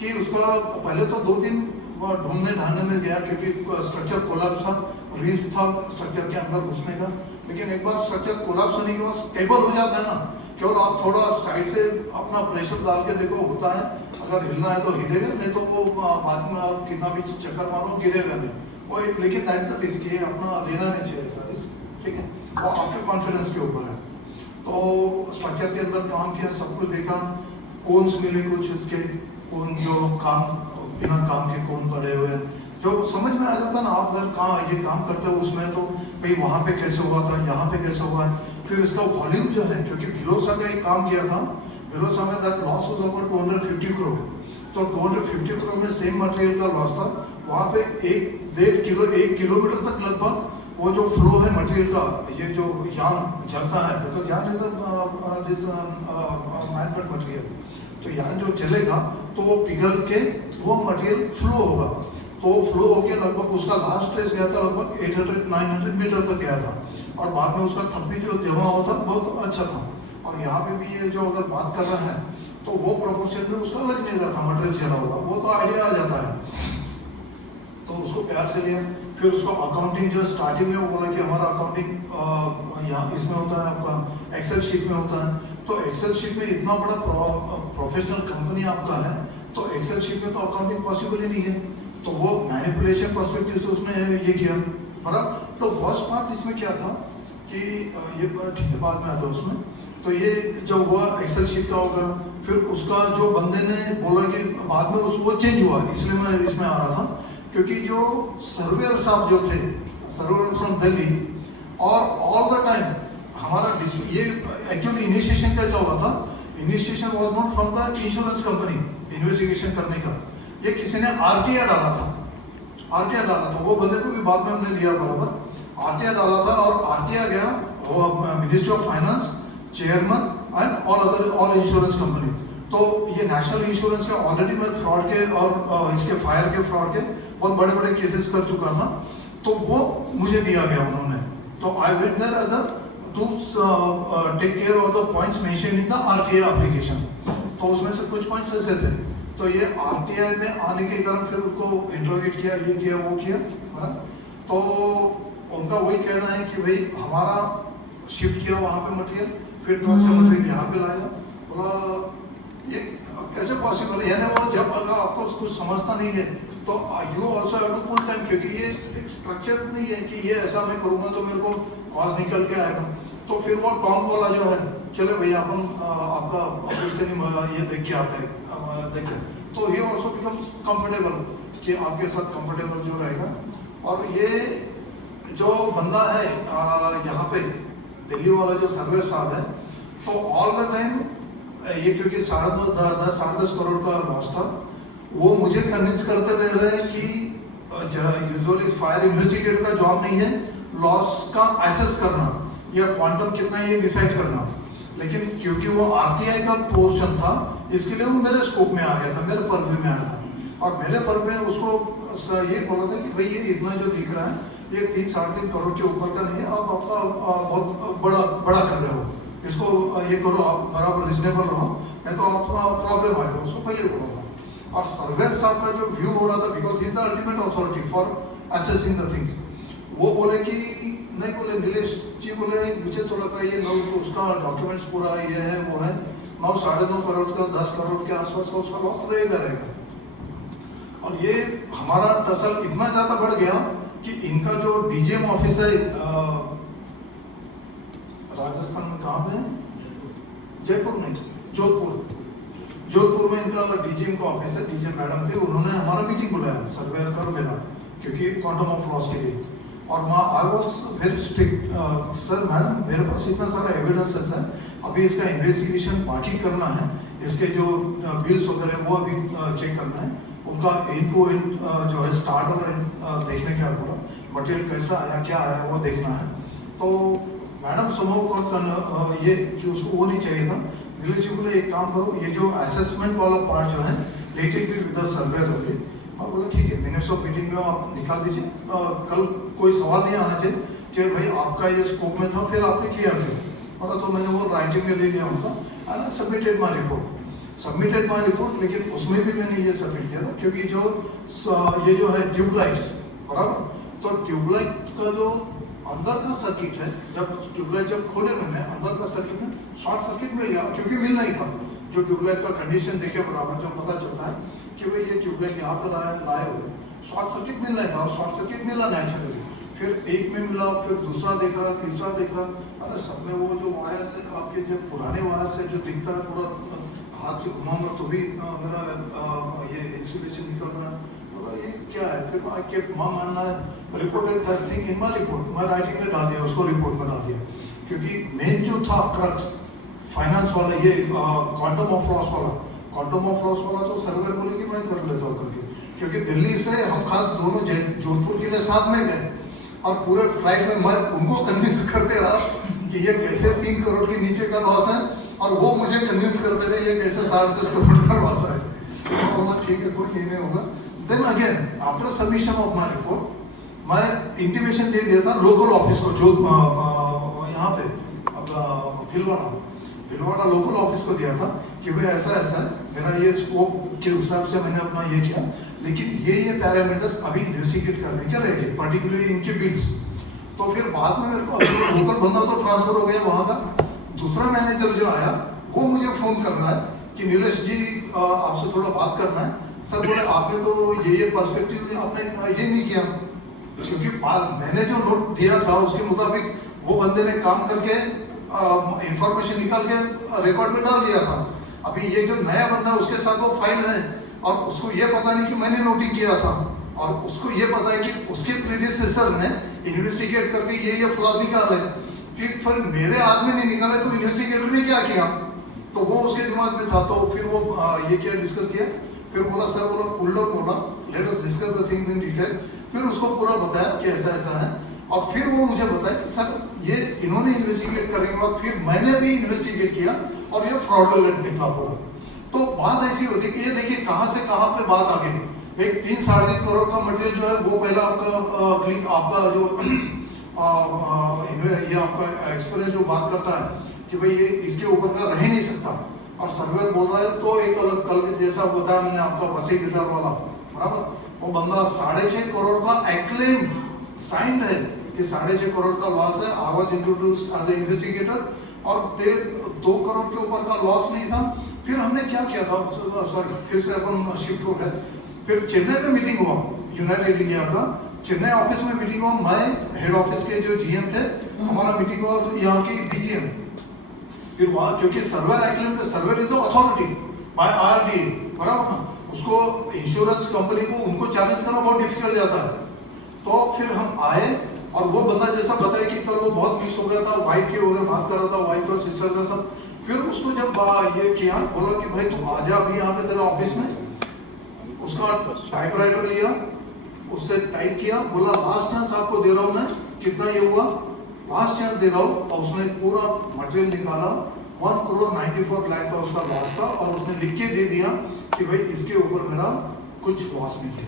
कि उसका पहले तो 2 दिन ढूंढने ढांढने में गया क्योंकि स्ट्रक्चर कोलैप्स था, रिस्क था स्ट्रक्चर के अंदर घुसने का। लेकिन एक बार स्ट्रक्चर कोलैप्स होने के बाद स्टेबल हो जाता है ना, केवल आप थोड़ा साइड से अपना प्रेशर डाल के देखो होता है, अगर हिलना है तो हिलेगा, नहीं तो वो बाद में आप कितना भी चक्कर मारो गिरेगा नहीं वो एक। लेकिन दैट इज द रिस्क, ये अपना लेना नहीं चाहिए ऐसा रिस्क, ठीक है, वो आपके कॉन्फिडेंस के ऊपर है। तो स्ट्रक्चर के अंदर काम किया, सब कुछ देखा, कोन्स मिले कुछ उसके, कौन जो काम बिना काम के कौन पड़े हुए, जो समझ में आ जाता ना, आप अगर कहाँ ये काम करते हो उसमें तो भाई वहाँ पे कैसे हुआ था, यहाँ पे कैसे हुआ है। फिर इसका वॉल्यूम जो है, क्योंकि भिलोसा का एक काम किया था, भिलोसा में that loss was about 250 crore, तो 250 करोड़ में सेम मटेरियल का लॉस था। वहाँ पे 1 किलोमीटर तक लगभग वो जो फ्लो है मटेरियल का, ये जो यान जलता है, बिकॉज यान इज दिस मैनमेड मटेरियल, तो यान जो चलेगा तो वो पिघल के वो मटेरियल फ्लो होगा, तो फ्लो होके लगभग उसका लास्ट स्टेज गया था लगभग 800-900 मीटर तक गया था, और बाद में उसका थप्पी जो जमा होता बहुत अच्छा था। और यहाँ पे भी ये जो अगर बात कर रहा है तो वो प्रोपोर्शन में उसका लग नहीं रहा था मटेरियल जला हुआ, वो तो आइडिया आ जाता है। तो उसको प्यार से लिया, फिर उसको अकाउंटिंग जो स्टार्टिंग में वो बोला कि हमारा अकाउंटिंग यहाँ इसमें होता है, आपका एक्सेल शीट में होता है। तो एक्सेल शीट में इतना बड़ा प्रोफेशनल कंपनी आपका है, तो एक्सेल शीट में तो अकाउंटिंग पॉसिबल ही नहीं है, तो वो मैनिपुलेशन पर्सपेक्टिव से उसने ये किया, बराबर। तो फर्स्ट पार्ट इसमें क्या था कि ये ठीक है बाद में आता है उसमें, तो ये जब हुआ एक्सेल शीट का होगा, फिर उसका जो बंदे ने बोला कि बाद में वो चेंज हुआ, इसलिए मैं इसमें आ रहा था क्योंकि जो सर्वेयर साहब जो थे, सर्वेयर फ्रॉम दिल्ली, और ऑल द टाइम हमारा ये एक्चुअली इनिशिएशन कैसा हुआ था, initiation was not from the insurance company investigation करने का, ये किसी ने आरटीआई डाला था, आरटीआई डाला था, वो बंदे को भी बाद में हमने लिया बराबर, आरटीआई डाला था, और आरटीआई गया वो ministry of finance chairman and all insurance company. तो ये नेशनल इंश्योरेंस के ऑलरेडी मैं फ्रॉड के और इसके फायर के फ्रॉड के बहुत बड़े बड़े केसेस कर चुका था, तो वो मुझे दिया गया उन्होंने, तो I went there as a to take care of the points mentioned in the RTI application. तो उसमें से कुछ पॉइंट्स ऐसे थे, तो ये आरटीआई में आने के कारण फिर उनको इंट्रोगेट किया, ये किया वो किया, तो उनका वही कहना है कि भाई हमारा शिफ्ट किया वहाँ पे मटेरियल, फिर ट्रक से मटेरियल यहाँ पे लाया, बोला ये कैसे पॉसिबल है, यानी वो जब अगर आपको कुछ समझता नहीं है तो you also have to full time, क्योंकि ये एक स्ट्रक्चर नहीं है कि ये ऐसा मैं करूँगा तो मेरे को कॉस्ट निकल के आएगा। तो फिर वो टॉम वाला जो है, चले भैया अपन आपका ये देख के आते हैं, देखें, तो ये ऑल्सो बिकम्स कंफर्टेबल कि आपके साथ कंफर्टेबल जो रहेगा। और ये जो बंदा है यहाँ पे दिल्ली वाला जो सर्वेयर साहब है, तो ऑल द टाइम ये क्योंकि 10.5 करोड़ का लॉस था, वो मुझे कन्विंस करते रह रहे हैं कि यूजुअली फायर इन्वेस्टिगेटर का जॉब नहीं है लॉस का एसेस करना या क्वांटम कितना ये डिसाइड करना, लेकिन क्योंकि वो आरटीआई का पोर्शन था इसके लिए वो मेरे स्कोप में आ गया था, मेरे पर्व में आया था, और मेरे पर्व में उसको ये बोला था कि भाई ये इतना जो दिख रहा है ये 3-3.5 करोड़ के ऊपर का नहीं है, आप आपका बहुत बड़ा कर रहे हो, इसको ये करो, आप बराबर रिजनेबल रहो, नहीं तो आपका प्रॉब्लम आएगा, उसको पहले बोला था। और सर्वेयर साहब का जो व्यू हो रहा था, because he is the ultimate authority for assessing the things, वो बोले कि नहीं, बोले नीलेश जी बोले मुझे तो लग रहा है ये 9 उसका डॉक्यूमेंट्स पूरा ये है वो है, 9-9.5 करोड़ का 10 करोड़ के आसपास का उसका लॉस रहेगा। और ये हमारा टसल इतना ज़्यादा बढ़ गया कि इनका जो डीजीएम ऑफिस है राजस्थान में, कहाँ पे है, जयपुर नहीं, जोधपुर में इनका डीजीएम का ऑफिस है, डीजीएम मैडम थे, उन्होंने हमारा मीटिंग बुलाया सर्वेयर कर मेरा, क्योंकि क्वांटम ऑफ लॉस के लिए, और I was very strict, sir madam मेरे पास इतना सारा एविडेंसेस है, अभी इसका इन्वेस्टिगेशन बाकी करना है, इसके जो बिल्स वगैरह वो अभी चेक करना है, उनका इनको जो है स्टार्ट और देखने क्या पूरा मटेरियल कैसा आया क्या आया वो देखना है। तो मैडम समूह ये कि उसको वो नहीं चाहिए था, दिलीप जी बोले एक काम करो, ये जो असेसमेंट वाला पार्ट जो है let it be with the surveyor only. मैं बोला ठीक है, मिनट्स ऑफ मीटिंग में आप निकाल दीजिए, कल कोई सवाल नहीं आना चाहिए कि भाई आपका ये स्कोप में था फिर आपने किया क्यों। और तो मैंने वो राइटिंग में ले लिया उनका, एंड सबमिटेड माई रिपोर्ट। लेकिन उसमें भी मैंने ये सबमिट किया था क्योंकि ये जो है ट्यूबलाइट्स, बराबर, तो ट्यूबलाइट का जो अंदर का सर्किट है, जब ट्यूबलाइट खोले मैंने अंदर का सर्किट में शॉर्ट सर्किट मिल गया, क्योंकि मिल नहीं था। जो ट्यूबलाइट का कंडीशन देखे बराबर जो पता चलता है कि भाई ये ट्यूबलाइट यहाँ पर लाए हुए, शॉर्ट सर्किट मिल नहीं था, और शॉर्ट सर्किट मिला नेचुरली। फिर एक में मिला, फिर दूसरा देख रहा, तीसरा देख रहा, अरे सब में वो जो वायर से आपके जो पुराने वायर से जो दिखता है पूरा हाथ से घुमाऊंगा तो भी मेरा ये इंसुलेशन निकल रहा है, तो ये क्या है। फिर आपके मानना है reported that thing in my report, मैं राइटिंग में डाल दिया, उसको रिपोर्ट में डाल दिया। क्योंकि मेन जो था क्रक्स फाइनेंस वाला, ये क्वांटम ऑफ लॉस वाला तो सर्वर बोले कि मैं कर लेता हूँ करके, क्योंकि दिल्ली से हम खास दोनों जोधपुर के लिए साथ में गए, और पूरे फ्लाइट में मैं उनको कन्विंस करते रहा कि ये कैसे 3 करोड़ के नीचे का लॉस है, और वो मुझे कन्विंस करते रहे ये कैसे 10.5 करोड़ का लॉस है। तो ठीक है, कोई ये नहीं होगा। Then again after submission of my report, मैं इंटीमेशन दे दिया था लोकल ऑफिस को, जो यहाँ पे भिलवाड़ा लोकल ऑफिस को दिया था कि भाई ऐसा है, मेरा ये स्कोप के हिसाब से मैंने अपना ये किया, लेकिन ये पैरामीटर्स अभी इन्वेस्टिगेट करने के रहेंगे, पर्टिकुलरली इनके बिल्स। तो फिर बाद में मेरे को लोकल बंदा तो ट्रांसफर हो गया वहाँ का, दूसरा मैनेजर जो आया वो मुझे फोन कर रहा है कि नीलेश जी आपसे थोड़ा बात करना है। सर बोले आपने तो ये पर्सपेक्टिव आपने ये नहीं किया, क्योंकि मैंने जो नोट दिया था उसके मुताबिक वो बंदे ने काम करके इंफॉर्मेशन निकाल के रिकॉर्ड में डाल दिया था। अभी ये जो नया बंदा उसके साथ वो फाइल है, और उसको ये पता नहीं कि मैंने नोटिंग किया था, और उसको ये पता है कि उसके प्रीडिसेसर ने इन्वेस्टिगेट करके ये फ्लॉज निकाले, फिर मेरे हाथ में नहीं निकाले तो इन्वेस्टिगेटर ने क्या किया, तो वो उसके दिमाग में था। तो फिर वो ये क्या डिस्कस किया, फिर बोला सर बोला let us discuss the things in detail. फिर उसको पूरा बताया कि ऐसा है, और फिर वो मुझे बताया कि सर ये इन्होंने इन्वेस्टिगेट करने के बाद फिर मैंने भी इन्वेस्टिगेट किया, और ये फ्रॉडुलेंट निकला पूरा। तो बात ऐसी होती है कि ये देखिए कहाँ से कहाँ पे बात आ गई। एक 3-3.5 करोड़ का मटेरियल जो है वो पहला आपका जो ये आपका एक्सपीरियंस जो बात करता है कि भाई ये इसके ऊपर का रह नहीं सकता, और सर्वर बोल रहा है तो एक अलग कल जैसा बताया मैंने आपका वसी गिटार वाला, बराबर, वो बंदा 6.5 करोड़ का एक्लेम साइंड है कि 6.5 करोड़ का लॉस है, I was introduced as a investigator, और 2 करोड़ के ऊपर का लॉस नहीं था। फिर हमने क्या किया था, सॉरी फिर से अपन शिफ्ट हो गए, फिर चेन्नई में मीटिंग हुआ, यूनाइटेड इंडिया का चेन्नई ऑफिस में मीटिंग हुआ, मैं हेड ऑफिस के जो जीएम थे हमारा मीटिंग हुआ, यहाँ की डीजीएम। फिर वहाँ क्योंकि server act server is authority bye RDA, बराबर ना, उसको इंश्योरेंस कंपनी को उनको चैलेंज करना बहुत डिफिकल्ट जाता है। तो फिर हम आए, और वो बंदा जैसा बताया कि कल वो बहुत मिस हो गया था, वाइफ के वगैरह बात कर रहा था, वाइफ और सिस्टर का सब। फिर उसको जब ये किया, बोला कि भाई तुम आजा अभी यहाँ पे तेरे ऑफिस में, उसका टाइपराइटर लिया, उससे टाइप किया, बोला लास्ट चांस आपको दे रहा हूँ मैं, कितना ये हुआ, लास्ट चांस दे रहा हूँ, और उसने पूरा मटेरियल निकाला, 1,94,00,000 का उसका लॉस था, और उसने लिख के दे दिया कि भाई इसके ऊपर मेरा कुछ लॉस नहीं है।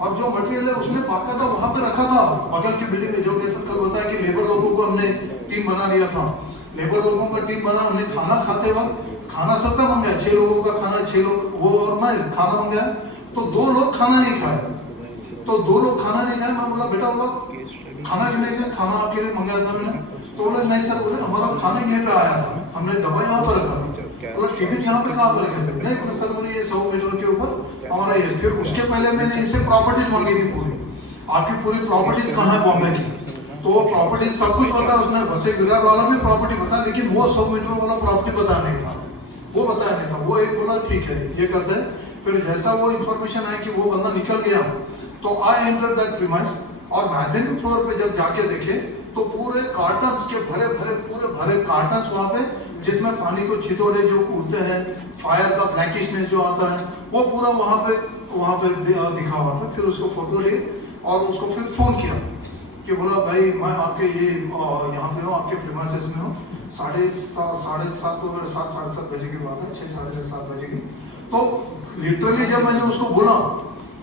और जो मटेरियल है उसने बाकायदा वहां पे रखा था, बगल की बिल्डिंग में, जो कल बताया कि लेबर लोगों को हमने टीम बना लिया था, लेबर लोगों का टीम बना, हमने खाना खाते वक्त खाना सबका मंगाया, 6 लोगों का खाना, 6 लोग वो और मैं खाना मंगाया, तो 2 लोग खाना नहीं खाए, तो 2 लोग खाना नहीं खाए। मैं बोला बेटा वो खाना क्यों नहीं खाए, खाना आपके लिए मंगाया था मैंने, तो बोले नहीं सर, बोले हमारा खाना यहीं पे आया था, हमने डब्बा यहाँ पर रखा था, बोला टिफिन यहाँ पे कहाँ पर रखे थे, नहीं बोले सर, बोले ये 100 मीटर के ऊपर हमारा ये। फिर उसके पहले मैंने इसे प्रॉपर्टीज मांगी थी, पूरी आपकी पूरी प्रॉपर्टीज कहाँ है बॉम्बे की, तो वो प्रॉपर्टीज सब कुछ बता, उसने वसी विरार वाला भी प्रॉपर्टी बता, लेकिन वो 100 मीटर वाला प्रॉपर्टी बताया नहीं था, वो बताया नहीं था। वो एक बोला ठीक है ये करते हैं। फिर जैसा वो इन्फॉर्मेशन आई कि वो बंदा निकल गया, तो आई एंटर दैट प्रीमाइस, और मैजिक फ्लोर पे जब जाके देखे तो पूरे कार्टन्स के भरे कार्टन्स वहाँ पे, जिसमें पानी को छितोड़े जो उड़ते हैं, फायर का ब्लैकिशनेस जो आता है, वो पूरा वहाँ पे दिखा हुआ था। फिर उसको फोटो लिए और उसको फिर फोन किया कि बोला भाई मैं आपके ये यहाँ पे हूँ, आपके प्रीमाइसेस में हूँ, 7:30 7:30 बजे की बात है, 6 साढ़े 7 बजे की। तो लिटरली जब मैंने उसको बोला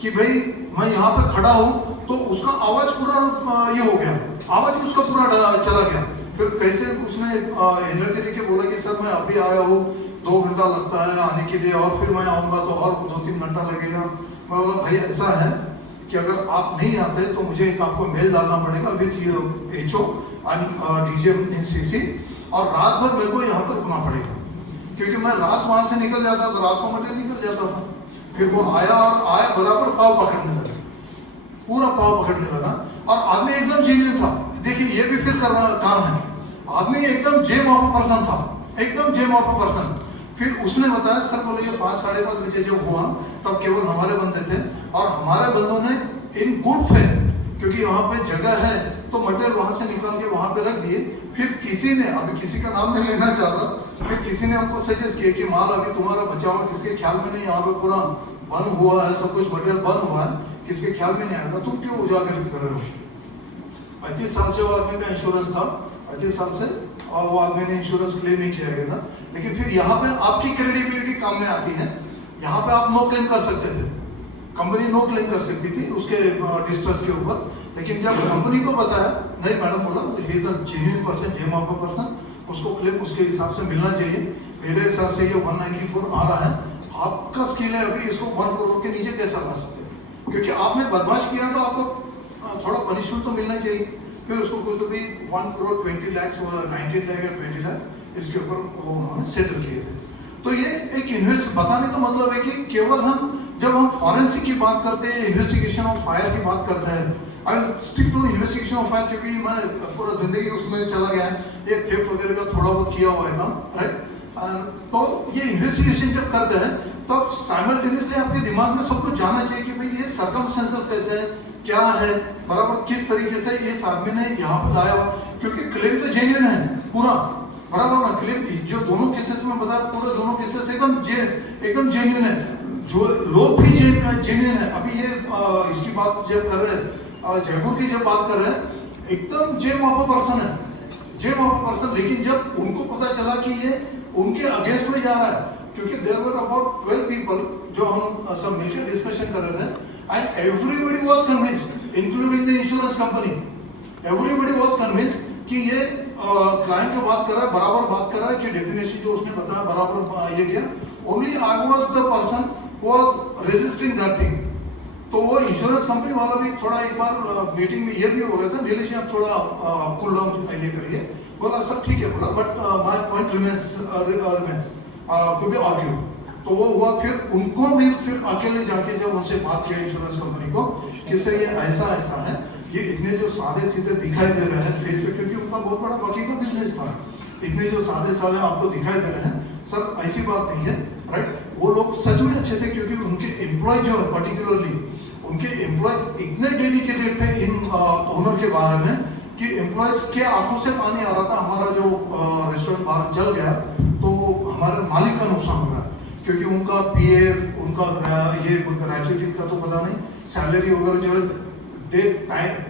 कि भाई मैं यहाँ पे खड़ा हूँ, तो उसका आवाज पूरा ये हो गया, आवाज उसका पूरा चला गया। फिर कैसे उसने एनर्जी लेके बोला कि सर मैं अभी आया हूँ, 2 घंटा लगता है आने के लिए, और फिर मैं आऊँगा तो और 2-3 घंटा लगेगा। मैं बोला भाई ऐसा है कि अगर आप नहीं आते तो मुझे आपको मेल डालना पड़ेगा with HO and DGM in CC, और रात भर मेरे को यहाँ पर रुकना पड़ेगा, क्योंकि मैं रात वहाँ से निकल जाता तो रात को मटेरियल निकल जाता था। फिर वो आया और आया बराबर पाव पकड़ने लगा, पूरा पाव पकड़ने लगा, और आदमी एकदम जेन्युइन था। देखिए ये भी फिर करना काम है, आदमी एकदम जेम ऑफ पर्सन था, एकदम जेम ऑफ पर्सन। फिर उसने बताया सर बोले ये 5-5:30 बजे जब हुआ तब केवल हमारे बंदे थे, और हमारे बंदों ने इन गुड फेथ, क्योंकि वहाँ पे जगह है तो मटेरियल वहाँ से निकाल के वहाँ पे रख दिए। फिर किसी ने, अभी किसी का नाम नहीं लेना चाहता, फिर किसी ने हमको सजेस्ट किया कि माल अभी तुम्हारा बचा हुआ किसके ख्याल में नहीं, यहाँ पे पूरा बंद हुआ है, सब कुछ मटेरियल बंद हुआ है, किसके ख्याल में नहीं आएगा, तुम क्यों उजागर कर रहे हो। 35 साल से वो आदमी का इंश्योरेंस था, 35 साल से, और वो आदमी ने इंश्योरेंस क्लेम नहीं किया गया था। लेकिन फिर यहाँ पे आपकी क्रेडिबिलिटी काम में आती है। यहाँ पे आप नो क्लेम कर सकते थे, कंपनी नो क्लेम कर सकती थी उसके डिस्ट्रेस के ऊपर, लेकिन जब कंपनी को बताया, नहीं मैडम बोला he is a genuine person, gem of a person, उसको क्लेम उसके हिसाब से मिलना चाहिए। मेरे हिसाब से ये 194 आ रहा है, आपका स्किल है अभी, इसको 1 करोड़ के नीचे कैसे ला सकते हैं, क्योंकि आपने बदमाश किया तो आपको थोड़ा पनिशमेंट तो मिलना चाहिए। फिर उसको कुछ तो भी 1 करोड़ 20 लाख 19 लाख या 20 लाख इसके ऊपर वो उन्होंने सेटल किए थे। तो ये एक इन्वेस्ट बताने का मतलब है कि केवल हम जब हम फॉरेंसिक की बात करते हैं, इन्वेस्टिगेशन ऑफ फायर की बात करते हैं, I stick to investigation of fire, क्योंकि मैं पूरा जिंदगी उसमें चला गया है, ये थेफ्ट वगैरह का थोड़ा बहुत किया हुआ है काम, राइट। तो ये इन्वेस्टिगेशन जब करते हैं तब साइमल्टेनियसली आपके दिमाग में सब कुछ जानना चाहिए कि भाई ये सर्कमस्टेंसेस कैसे है, क्या है, बराबर किस तरीके से इस आदमी ने यहाँ पर लाया हुआ, क्योंकि क्लेम तो जेन्युइन है पूरा, बराबर ना। क्लेम जो दोनों केसेस में बताया, पूरे दोनों केसेस एकदम जेन्युइन है, जो लोग भी जेन्युइन है। अभी ये इसकी बात जब कर रहे हैं, जयपुर की जब बात कर रहे हैं, एकदम जेम ऑफ अ पर्सन है, जेम ऑफ अ पर्सन। लेकिन जब उनको पता चला कि ये उनके अगेंस्ट में जा रहा है, क्योंकि देयर वर अबाउट 12 पीपल जो हम सब मिलकर डिस्कशन कर रहे थे, and everybody was convinced including the insurance company, everybody was convinced कि ये क्लाइंट जो बात कर रहा है बराबर बात कर रहा है, कि डेफिनेशन जो उसने बताया बराबर ये किया। Only I was the person was resisting that thing. तो वो इंश्योरेंस कंपनी वाला भी थोड़ा एक बार मीटिंग में ये भी हो गया था, नीलेश जी आप थोड़ा कूल डाउन ये करिए, बोला सर ठीक है, बोला but my point remains to be argue. तो वो हुआ, फिर उनको भी फिर अकेले जाके जब उनसे बात किया इंश्योरेंस कंपनी को कि सर ये ऐसा है, ये इतने जो सादे सीधे दिखाई दे रहे हैं फेस पे, क्योंकि उनका बहुत बड़ा बाकी का बिजनेस था, इतने जो सादे आपको दिखाई दे रहे हैं सर, ऐसी बात नहीं है, राइट। वो लोग सच में अच्छे थे, क्योंकि उनके एम्प्लॉय जो है पर्टिकुलरली उनके एम्प्लॉयज इतने डेडिकेटेड थे इन ओनर के बारे में कि एम्प्लॉयज के आंखों से पानी आ रहा था। हमारा जो रेस्टोरेंट बाहर चल गया तो हमारे मालिक का नुकसान हो रहा है, क्योंकि उनका PF, उनका ये ग्रेजुएटी का तो पता नहीं, सैलरी वगैरह जो है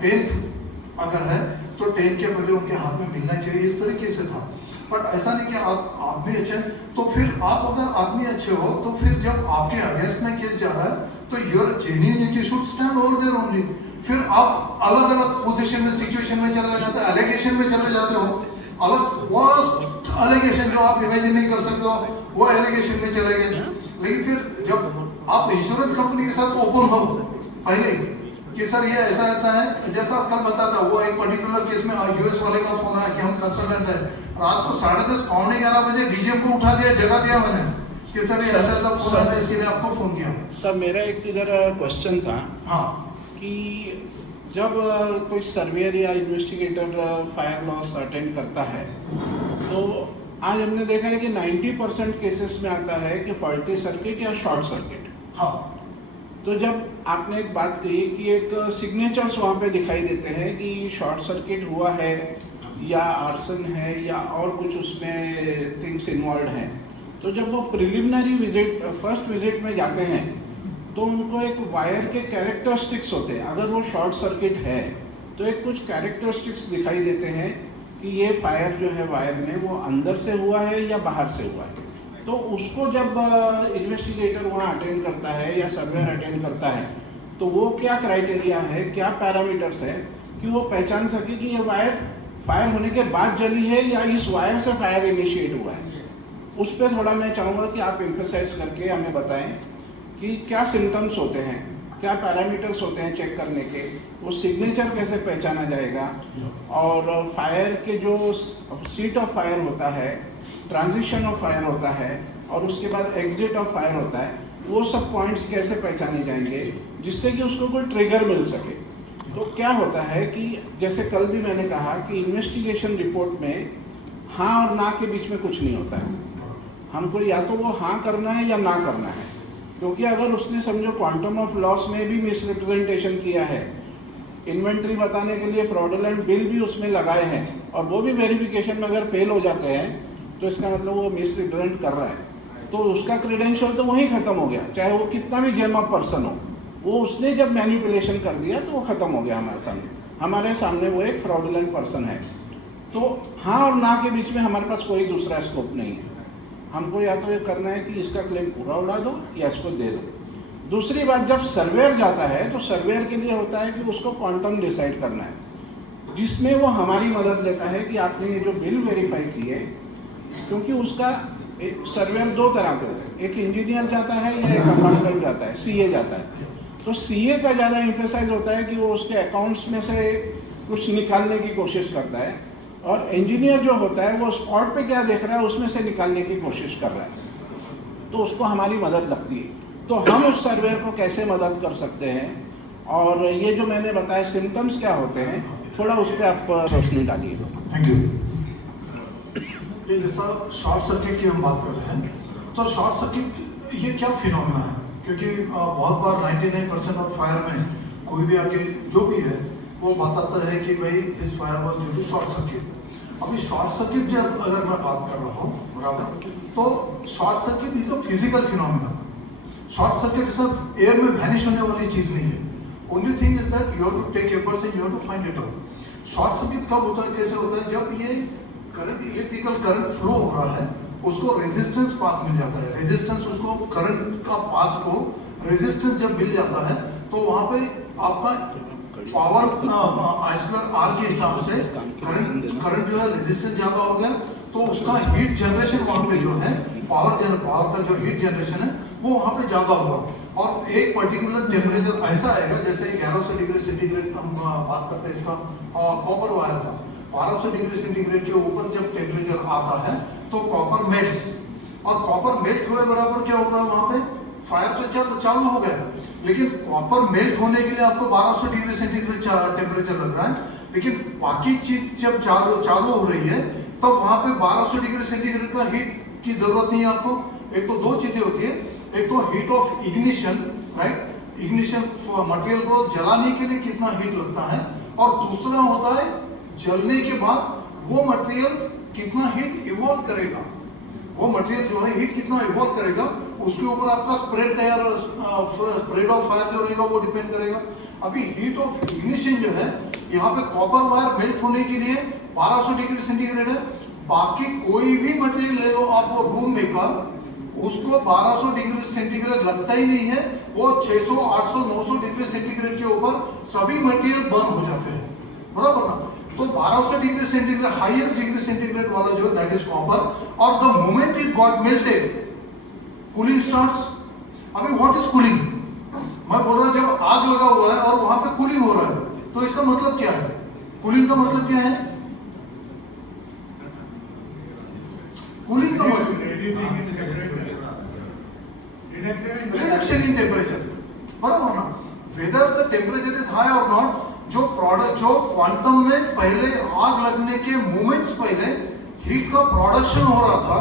10th अगर है तो 10th के पहले उनके हाथ में मिलना चाहिए, इस तरीके से था। बट ऐसा नहीं कि आप भी अच्छे हैं, तो फिर आप अगर आदमी अच्छे हो तो फिर जब आपके अगेंस्ट में केस जा रहा है तो your genuinity should stand over there only. फिर आप अलग अलग पोजीशन में, सिचुएशन में चले जाते हो, एलिगेशन में चले जाते हो, अलग वर्स्ट एलिगेशन जो आप इमेजिन नहीं कर सकते हो वो एलिगेशन में चले गए। लेकिन फिर जब आप इंश्योरेंस कंपनी के साथ ओपन हो पहले कि सर ये ऐसा है, जैसा कल बताता वो एक पर्टिकुलर केस में US वाले का फोन आया कि हम कंसल्टेंट है, रात को 10:30 पौने 11 बजे DGM को उठा दिया, जगा दिया मैंने कि सर ये ऐसा फोन आया था, इसके लिए आपको फोन किया। सर मेरा एक इधर क्वेश्चन था, हाँ, कि जब कोई सर्वेयर या इन्वेस्टिगेटर फायर लॉस अटेंड करता है तो आज हमने देखा है कि 90% केसेस में आता है कि फॉल्टी सर्किट या शॉर्ट सर्किट। हाँ, तो जब आपने एक बात कही कि एक सिग्नेचर्स वहाँ पे दिखाई देते हैं कि शॉर्ट सर्किट हुआ है या आर्सन है या और कुछ उसमें थिंग्स इन्वॉल्व हैं, तो जब वो प्रिलिमिनरी विजिट फर्स्ट विजिट में जाते हैं तो उनको एक वायर के कैरेक्टरिस्टिक्स होते हैं, अगर वो शॉर्ट सर्किट है तो एक कुछ कैरेक्टरिस्टिक्स दिखाई देते हैं कि ये फायर जो है वायर में वो अंदर से हुआ है या बाहर से हुआ है। तो उसको जब इन्वेस्टिगेटर वहाँ अटेंड करता है या सर्वेयर अटेंड करता है, तो वो क्या क्राइटेरिया है, क्या पैरामीटर्स है कि वो पहचान सके कि ये वायर फायर होने के बाद जली है या इस वायर से फायर इनिशिएट हुआ है। उस पर थोड़ा मैं चाहूँगा कि आप एम्फेसाइज करके हमें बताएं कि क्या सिम्टम्स होते हैं, क्या पैरामीटर्स होते हैं चेक करने के, वो सिग्नेचर कैसे पहचाना जाएगा, और फायर के जो सीट ऑफ फायर होता है, ट्रांजिशन ऑफ फायर होता है, और उसके बाद एग्जिट ऑफ फायर होता है, वो सब पॉइंट्स कैसे पहचाने जाएंगे जिससे कि उसको कोई ट्रिगर मिल सके। तो क्या होता है कि जैसे कल भी मैंने कहा कि इन्वेस्टिगेशन रिपोर्ट में हाँ और ना के बीच में कुछ नहीं होता है। हमको या तो वो हाँ करना है या ना करना है, क्योंकि अगर उसने समझो क्वांटम ऑफ लॉस में भी मिसरिप्रेजेंटेशन किया है, इन्वेंट्री बताने के लिए फ्रॉडुलेंट बिल भी उसमें लगाए हैं, और वो भी वेरिफिकेशन में अगर फेल हो जाते हैं तो इसका मतलब वो मिसरिप्रेजेंट कर रहा है, तो उसका क्रेडेंशियल तो वहीं ख़त्म हो गया, चाहे वो कितना भी जेम ऑफ पर्सन हो। वो उसने जब मैनिपुलेशन कर दिया तो वो ख़त्म हो गया हमारे सामने वो एक फ्रॉडुलेंट पर्सन है। तो हाँ और ना के बीच में हमारे पास कोई दूसरा स्कोप नहीं है। हमको या तो ये करना है कि इसका क्लेम पूरा उड़ा दो या इसको दे दो। दूसरी बात, जब सर्वेयर जाता है तो सर्वेयर के लिए होता है कि उसको क्वांटम डिसाइड करना है, जिसमें वो हमारी मदद लेता है कि आपने ये जो बिल वेरीफाई किए, क्योंकि उसका सर्वेयर दो तरह के होते हैं, एक इंजीनियर जाता है या एक अकाउंटेंट जाता है, सीए जाता है। तो सीए का ज़्यादा एम्फेसाइज होता है कि वो उसके अकाउंट्स में से कुछ निकालने की कोशिश करता है, और इंजीनियर जो होता है वो स्पॉट पे क्या देख रहा है उसमें से निकालने की कोशिश कर रहा है, तो उसको हमारी मदद लगती है। तो हम उस सर्वेयर को कैसे मदद कर सकते हैं, और ये जो मैंने बताया सिम्टम्स क्या होते हैं, थोड़ा उस पर आप रोशनी डालिएगा। Thank you. ये जैसा शॉर्ट सर्किट की हम बात कर रहे हैं, तो शॉर्ट सर्किट ये क्या फिनोमेना है, क्योंकि बहुत बार 99% ऑफ फायर में कोई भी आके जो भी है वो बताता है कि भाई इस fire was due to short circuit. अभी शॉर्ट सर्किट जब अगर मैं बात कर रहा हूँ बराबर, तो short circuit is a physical phenomena. Short circuit सिर्फ एयर में वैनिश होने वाली चीज नहीं है। Only thing is that you have to take efforts and you have to find it out. Short circuit कब होता है, कैसे होता है, जब ये करंट, इलेक्ट्रिकल करंट फ्लो हो रहा है, उसको रेजिस्टेंस पाथ मिल जाता है। रेजिस्टेंस, उसको करंट का पाथ को रेजिस्टेंस जब मिल जाता है तो वहां पे आपका पावर I²R के हिसाब से करंट जो है रेजिस्टेंस ज्यादा हो गया, तो उसका हीट जनरेशन वहां पे जो है पावर का जो हीट जनरेशन है वो वहां पे ज्यादा होगा, और एक पर्टिकुलर टेम्परेचर ऐसा आएगा, जैसे 1100 डिग्री सेंटीग्रेड हम बात करते हैं इसका कॉपर वायर का, 1200 डिग्री सेंटीग्रेड के ऊपर जब टेम्परेचर आता है तो कॉपर मेल्ट्स, और कॉपर मेल्ट हुए बराबर क्या हो रहा है वहां पे, फायर तो चालू हो गया, लेकिन कॉपर मेल्ट होने के लिए आपको 1200 डिग्री सेंटीग्रेड टेम्परेचर लग रहा है, लेकिन बाकी चीज जब चालू हो रही है तब वहां पे 1200 डिग्री सेंटीग्रेड का हीट की जरूरत नहीं है आपको। एक तो दो चीजें होती है, एक तो heat of ignition, right, ignition material को जलाने के लिए कितना हीट लगता है, और दूसरा होता है जलने के बाद वो मटेरियल कितना हीट इवॉल्व करेगा, वो मटेरियल जो है हीट कितना इवॉल्व करेगा, उसके ऊपर आपका स्प्रेड ऑफ फायर जो रहेगा वो डिपेंड करेगा। अभी हीट ऑफ इग्निशन जो है, यहाँ पे कॉपर वायर मेल्ट होने के लिए 1200 डिग्री सेंटीग्रेड है, बाकी कोई भी मटेरियल ले लो आप वो रूम में का, उसको 1200 डिग्री सेंटीग्रेड लगता ही नहीं है, वो 600, 800, 900 डिग्री सेंटीग्रेड के ऊपर सभी मटेरियल बर्न हो जाते हैं, बराबर ना। तो 1200 degree centigrade highest degree centigrade वाला जो है दैट इज कॉपर, और the moment it got melted cooling starts. अभी व्हाट इज कूलिंग, मैं बोल रहा हूं जब आग लगा हुआ है और वहां पे कूलिंग हो रहा है, तो इसका मतलब क्या है, कूलिंग का मतलब क्या है, कूलिंग का मतलब रिडक्शन इन टेम्परेचर, बराबर ना। Whether the temperature is high और नॉट, जो प्रोडक्ट जो क्वांटम में पहले आग लगने के मोमेंट्स पहले हीट का प्रोडक्शन हो रहा था,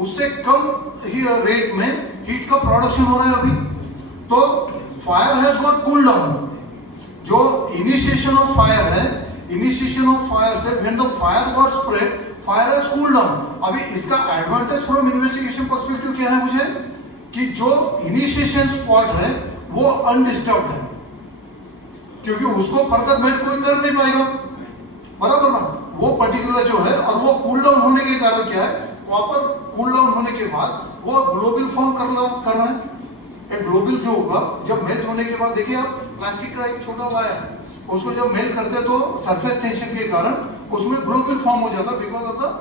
उससे कम रेट में हीट का प्रोडक्शन हो रहा है अभी, तो fire has got cool down. जो इनिशिएशन ऑफ फायर है, इनिशिएशन ऑफ फायर से when the fire got spread, fire has cool down. अभी इसका एडवांटेज फ्रॉम इन्वेस्टिगेशन पर्सपेक्टिव क्या है मुझे, कि जो इनिशिएशन स्पॉट है वो अनडिस्टर्ब्ड है, क्योंकि उसको फर्दर मेल्ट कोई कर नहीं पाएगा, बराबर ना। वो पर्टिकुलर जो है, और वो कूल डाउन होने के कारण क्या है, कॉपर कूल डाउन होने के बाद वो ग्लोबुल फॉर्म कर रहा है। एक ग्लोबुल जो होगा जब मेल्ट होने के बाद, देखिए आप प्लास्टिक का एक छोटा वायर, उसको जब मेल्ट करते तो सरफेस टेंशन के कारण उसमें ग्लोबुल फॉर्म हो जाता because of the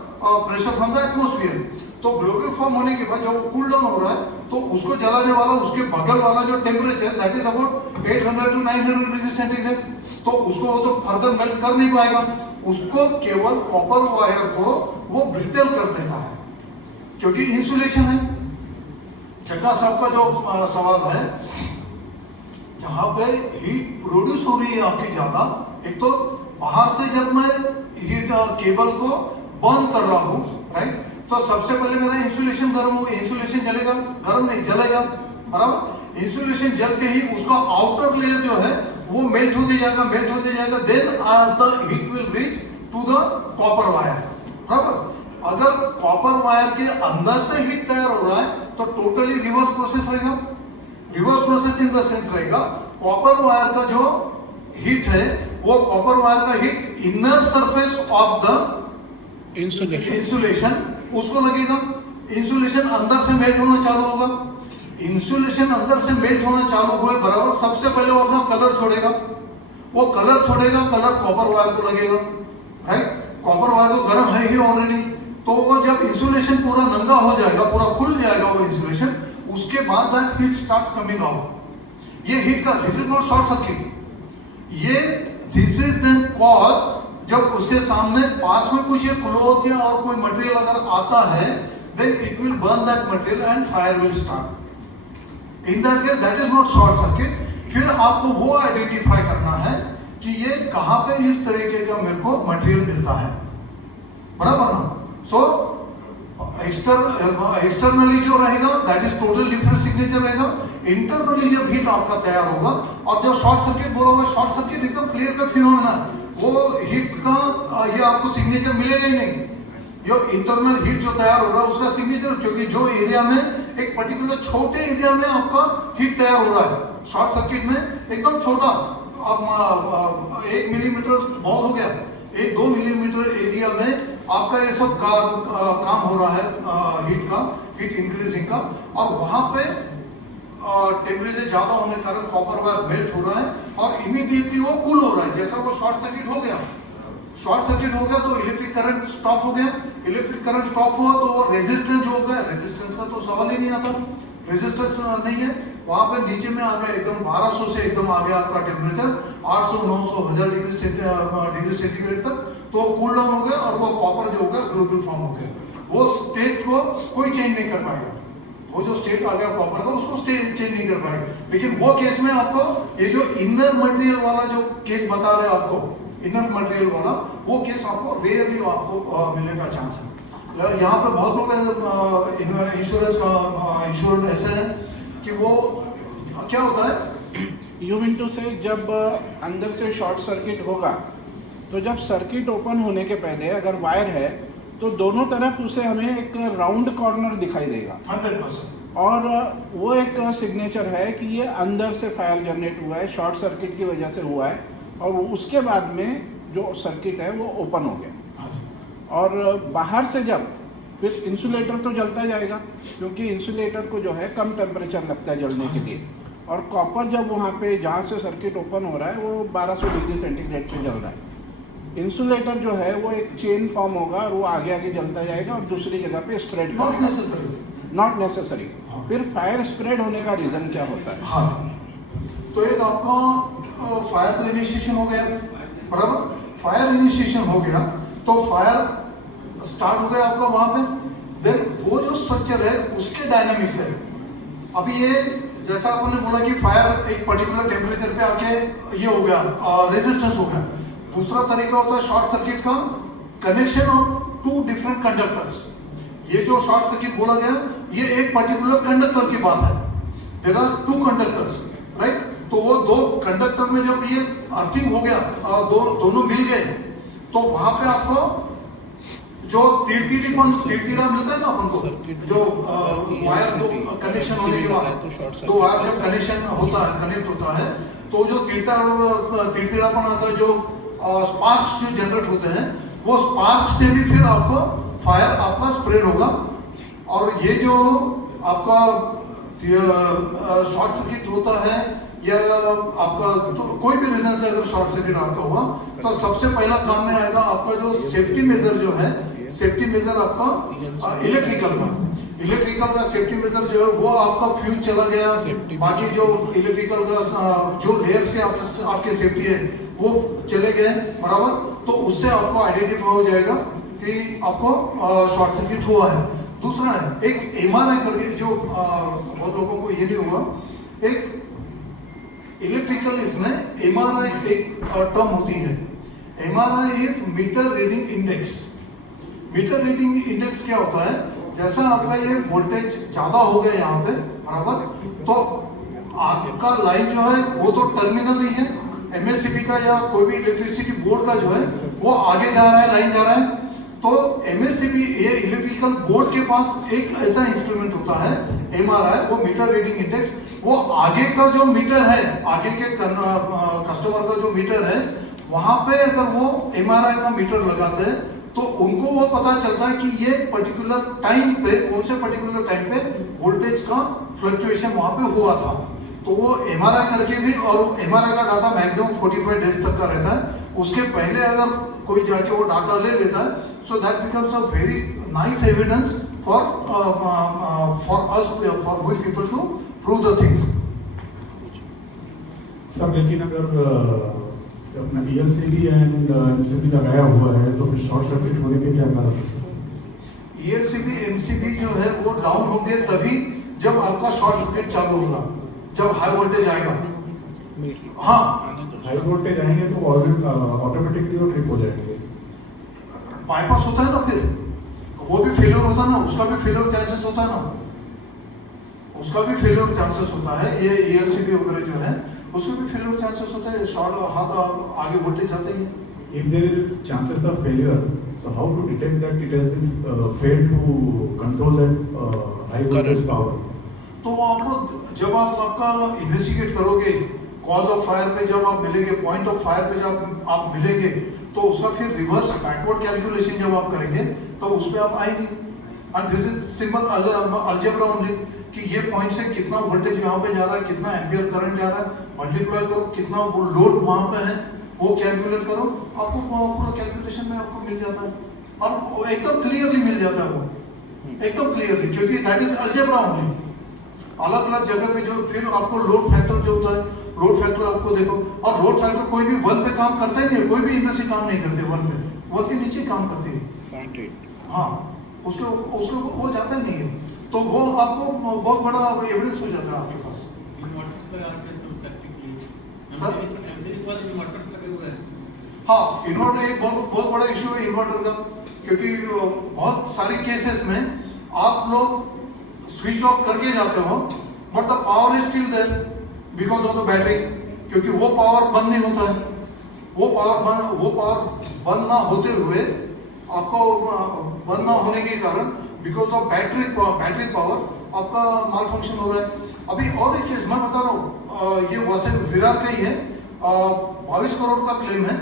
pressure from the atmosphere. तो ग्लोबुल फॉर्म होने के बाद जब वो कूल डाउन हो रहा है तो उसको जलाने वाला उसके बगल वाला जो temperature that is about 800 to 900 degree centigrade, तो उसको वो तो फर्दर मेल्ट कर नहीं पाएगा, उसको केवल कॉपर वायर को वो ब्रिटल कर देता है क्योंकि इंसुलेशन है। चड्ढा साहब का जो सवाल है, जहां पे हीट प्रोड्यूस हो रही है आपकी ज्यादा, एक तो बाहर से जब मैं हीट केबल को बर्न कर रहा हूं, राइट, तो सबसे पहले मेरा इंसुलेशन गर्म होगा, इंसुलेशन जलेगा, गर्म नहीं जलेगा, बराबर। इंसुलेशन जल के ही उसका आउटर लेयर जो है वो मेल्ट होते जाएगा, then the heat will reach to the copper wire, बराबर। अगर कॉपर वायर के अंदर से हीट तैयार हो रहा है तो टोटली रिवर्स प्रोसेस रहेगा। Reverse process in the sense रहेगा, कॉपर वायर का जो हीट है वो कॉपर वायर का heat inner surface of the insulation उसको लगेगा, इंसुलेशन अंदर से मेल्ट होना चालू होगा। इंसुलेशन अंदर से मेल्ट होना चालू हुए बराबर सबसे पहले वो अपना कलर छोड़ेगा, वो कलर छोड़ेगा, कलर कॉपर वायर को लगेगा, राइट। कॉपर वायर तो गर्म है ही ऑलरेडी, तो वो जब इंसुलेशन पूरा नंगा हो जाएगा, पूरा खुल जाएगा वो इंसुलेशन, उसके बाद that heat starts coming out. ये हीट का this is not short circuit, ये दिस इज देन कॉज जब उसके सामने पास में कुछ क्लोथ या और कोई मटेरियल अगर आता है then it will burn that material and fire will start. In that case that is not short circuit. फिर आपको वो आइडेंटिफाई करना है कि ये कहां पे इस तरीके का मेरे को मटेरियल मिलता है, बराबर ना। सो एक्सटर्नली जो रहेगा that is total different signature रहेगा। इंटरनली जब हीट आपका तैयार होगा और जब शॉर्ट सर्किट बोला हुआ, शॉर्ट सर्किट एकदम क्लियर कट फिनोमेना है, वो हीट का ये आपको सिग्नेचर मिलेगा ही नहीं। जो इंटरनल हीट जो तैयार हो रहा है उसका सिग्नेचर, क्योंकि जो एरिया में एक पर्टिकुलर छोटे एरिया में आपका हीट तैयार हो रहा है, शॉर्ट सर्किट में एकदम छोटा, अब 1 मिलीमीटर बहुत हो गया, 1-2 मिलीमीटर एरिया में आपका ये सब काम हो रहा है हीट का, हीट इंक्रीजिंग का, और वहां पे टेम्परेचर ज्यादा होने के कारण कॉपर वायर मेल्ट हो रहा है और इमीडिएटली वो कूल हो रहा है। जैसा वो शॉर्ट सर्किट हो गया, शॉर्ट सर्किट हो गया तो इलेक्ट्रिक करंट स्टॉप हो गया, इलेक्ट्रिक करंट स्टॉप हुआ तो वो रेजिस्टेंस जो हो गया, रेजिस्टेंस का तो सवाल ही नहीं आता, रेजिस्टेंस नहीं है, वहां पे नीचे में आ गया एकदम 1200 से एकदम आ गया आपका टेम्परेचर 800, 900, 1000 डिग्री सेंटीग्रेड तक, तो कूल डाउन हो गया और वो कॉपर जो हो गया ग्लोबुल फॉर्म हो गया। वो स्टेट को कोई चेंज नहीं कर पाएगा, वो जो स्टेट आ गया कॉपर का उसको चेंज नहीं कर पाएगा। लेकिन वो केस में आपको ये जो इनर मटेरियल वाला जो केस बता रहे हैं आपको, इनर मटेरियल वाला वो केस आपको रेयरली आपको मिलने का चांस है। यहाँ पे बहुत लोग इंश्योरेंस का इंश्योरेंस ऐसे है कि वो क्या होता है, यू मीन टू से जब अंदर से शॉर्ट सर्किट होगा तो जब सर्किट ओपन होने के पहले अगर वायर है तो दोनों तरफ उसे हमें एक राउंड कॉर्नर दिखाई देगा 100%, और वो एक सिग्नेचर है कि ये अंदर से फायर जनरेट हुआ है, शॉर्ट सर्किट की वजह से हुआ है, और उसके बाद में जो सर्किट है वो ओपन हो गया। और बाहर से जब फिर इंसुलेटर तो जलता जाएगा क्योंकि इंसुलेटर को जो है कम टेम्परेचर लगता है जलने के लिए, और कॉपर जब वहाँ पे जहाँ से सर्किट ओपन हो रहा है वो 1200 डिग्री सेंटीग्रेड पे जल रहा है। इंसुलेटर जो है वो एक चेन फॉर्म होगा और वो आगे आगे जलता जाएगा और दूसरी जगह पे स्प्रेड करेगा। Not necessary. फिर फायर स्प्रेड होने का रीज़न क्या होता है? हाँ, तो एक आपका फायर का इनिशिएशन हो गया, बराबर, फायर इनिशिएशन हो गया तो फायर स्टार्ट हो गया आपका वहां पे, देन वो जो स्ट्रक्चर है उसके डायनामिक्स है। अभी ये जैसा आपने बोला कि फायर एक पर्टिकुलर टेम्परेचर पे आके ये हो गया, रेजिस्टेंस हो गया। दूसरा तरीका होता है शॉर्ट सर्किट का, कनेक्शन ऑफ 2 डिफरेंट कंडक्टर्स। ये जो शॉर्ट सर्किट बोला गया ये एक पर्टिकुलर कंडक्टर की बात है, देयर आर 2 कंडक्टर्स, राइट। तो वो 2 कंडक्टर में जब ये अर्थिंग हो गया, दोनों मिल गए, तो वहां पे आपको जो तीरतीरा मिलता है ना अपन को, जो वायर दो कनेक्शन होने के बाद, तो वायर जब कनेक्शन होता है, कनेक्ट होता है, तो जो तीरतीरापन आता है, जो स्पार्क्स जो जनरेट होते हैं, वो स्पार्क्स से भी फिर आपको फायर आपका स्प्रेड होगा। और ये जो आपका शॉर्ट सर्किट होता है या आपका तो कोई भी रीजन से अगर शॉर्ट सर्किट आपका हुआ तो सबसे पहला काम में आएगा आपका जो सेफ्टी मेजर जो है, सेफ्टी मेजर आपका इलेक्ट्रिकल का सेफ्टी मेजर जो है वो आपका फ्यूज चला गया, बाकी जो इलेक्ट्रिकल का जो लेयर्स के आपके सेफ्टी है वो चले गए बराबर, तो उससे आपको आइडेंटिफाई हो जाएगा कि आपको शॉर्ट सर्किट हुआ है। दूसरा है एक एमआरआई करके, जो बहुत लोगों को ये नहीं हुआ, एक इलेक्ट्रिकल इसमें एमआरआई एक टर्म होती है। MRI is meter reading index. Meter reading index क्या होता है, जैसा आपका ये वोल्टेज ज्यादा हो गया यहाँ पे बराबर, तो आपका लाइन जो है वो तो टर्मिनल ही है एमएससीबी का या कोई भी इलेक्ट्रिसिटी बोर्ड का जो है वो आगे जा रहा है, लाइन जा रहा है। तो एमएससीबी ये इलेक्ट्रिकल बोर्ड के पास एक ऐसा इंस्ट्रूमेंट होता है एमआरआई, वो मीटर रीडिंग इंडेक्स, वो आगे का जो मीटर है, आगे के कस्टमर का जो मीटर है वहां पे अगर वो एमआरआई का मीटर लगाते हैं तो उनको वो पता चलता है कि ये पर्टिकुलर टाइम पे, कौन से पर्टिकुलर टाइम पे वोल्टेज का फ्लक्चुएशन वहां पे हुआ था। तो वो एमआरआई करके भी, और एमआरआई का डाटा मैक्सिमम 45 डेज तक का रहता है, उसके पहले अगर कोई जाके वो डाटा ले लेता है, so that becomes a very nice evidence for us, for we people to prove the things. Sir लेकिन अगर अपना ईएलसीबी एंड एमसीबी लगाया हुआ है तो फिर शॉर्ट सर्किट होने के क्या कारण है? ईएलसीबी एमसीबी जो है वो डाउन होंगे तभी जब आपका शॉर्ट सर्किट चालू होगा, जब हाई वोल्टेज आएगा। हाँ, हाई वोल्टेज आएंगे तो ऑटोमेटिकली वो ट्रिप हो जाएंगे। बाईपास होता है ना, फिर वो भी फेलियर होता है ना, उसका भी फेलियर चांसेस होता है ना, उसका भी फेलियर चांसेस होता है। ये ईएलसीबी वगैरह जो है उसके भी फेलियर चांसेस होता है, शॉर्ट हाथ आगे वोल्टेज जाते ही। If there is chances of failure, so how to detect that it has been failed to control that high voltage power? तो आपको जब आप आपका इन्वेस्टिगेट करोगे कॉज ऑफ फायर पे, जब आप मिलेंगे पॉइंट ऑफ फायर पे, जब आप मिलेंगे तो उसका फिर रिवर्स बैकवर्ड कैलकुलेशन जब आप करेंगे तो उस पर आप आएंगे। And this is simple algebra only कि ये पॉइंट से कितना वोल्टेज यहाँ पे जा रहा है, कितना एम्पियर करंट जा रहा है, मल्टीप्लाई करो, कितना वो लोड वहाँ पे है वो कैलकुलेट करो, आपको पूरा कैलकुलेशन में आपको मिल जाता है और एकदम क्लियरली मिल जाता है वो, एकदम क्लियरली, क्योंकि दैट इज अलजेब्रा ओनली। अलग अलग जगह पे जो फिर आपको लोड फैक्टर जो होता है, लोड फैक्टर आपको देखो, और लोड फैक्टर कोई भी 1 पे काम करता ही नहीं, कोई भी इंडस्ट्री काम नहीं करते 1 पे, 1 के नीचे काम करती है। हाँ, उसको वो जाता ही नहीं है, तो वो आपको बहुत बड़ा एविडेंस हो जाता है आपके पास। हाँ, इन्वर्टर एक बहुत बड़ा इशू है इन्वर्टर का, क्योंकि बहुत सारे केसेस में आप लोग स्विच ऑफ करके जाते हो but the power is still there because of the battery, क्योंकि वो पावर बंद नहीं होता है। वो पावर बंद ना होते हुए आपको बंद ना होने के कारण बिकॉज ऑफ बैटरी पावर आपका माल फंक्शन हो रहा है। अभी और एक केस मैं बता रहा हूँ, ये वैसे विरार का ही है, 22 करोड़ का क्लेम है,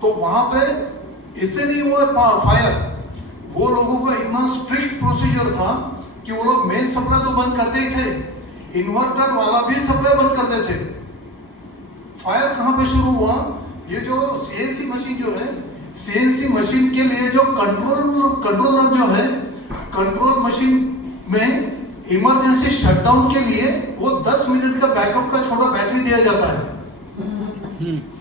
तो वहां पे इससे नहीं हुआ फायर, वो लोगों का इतना स्ट्रिक्ट प्रोसीजर था कि वो लोग मेन सप्लाई तो बंद करते ही थे, इन्वर्टर वाला भी सप्लाई बंद करते थे। फायर कहां पे शुरू हुआ, ये जो सीएनसी मशीन जो है, सीएनसी मशीन के लिए जो कंट्रोलर जो है, कंट्रोल मशीन में इमरजेंसी शटडाउन के लिए वो 10 मिनट का बैकअप का छोटा बैटरी दिया जाता है।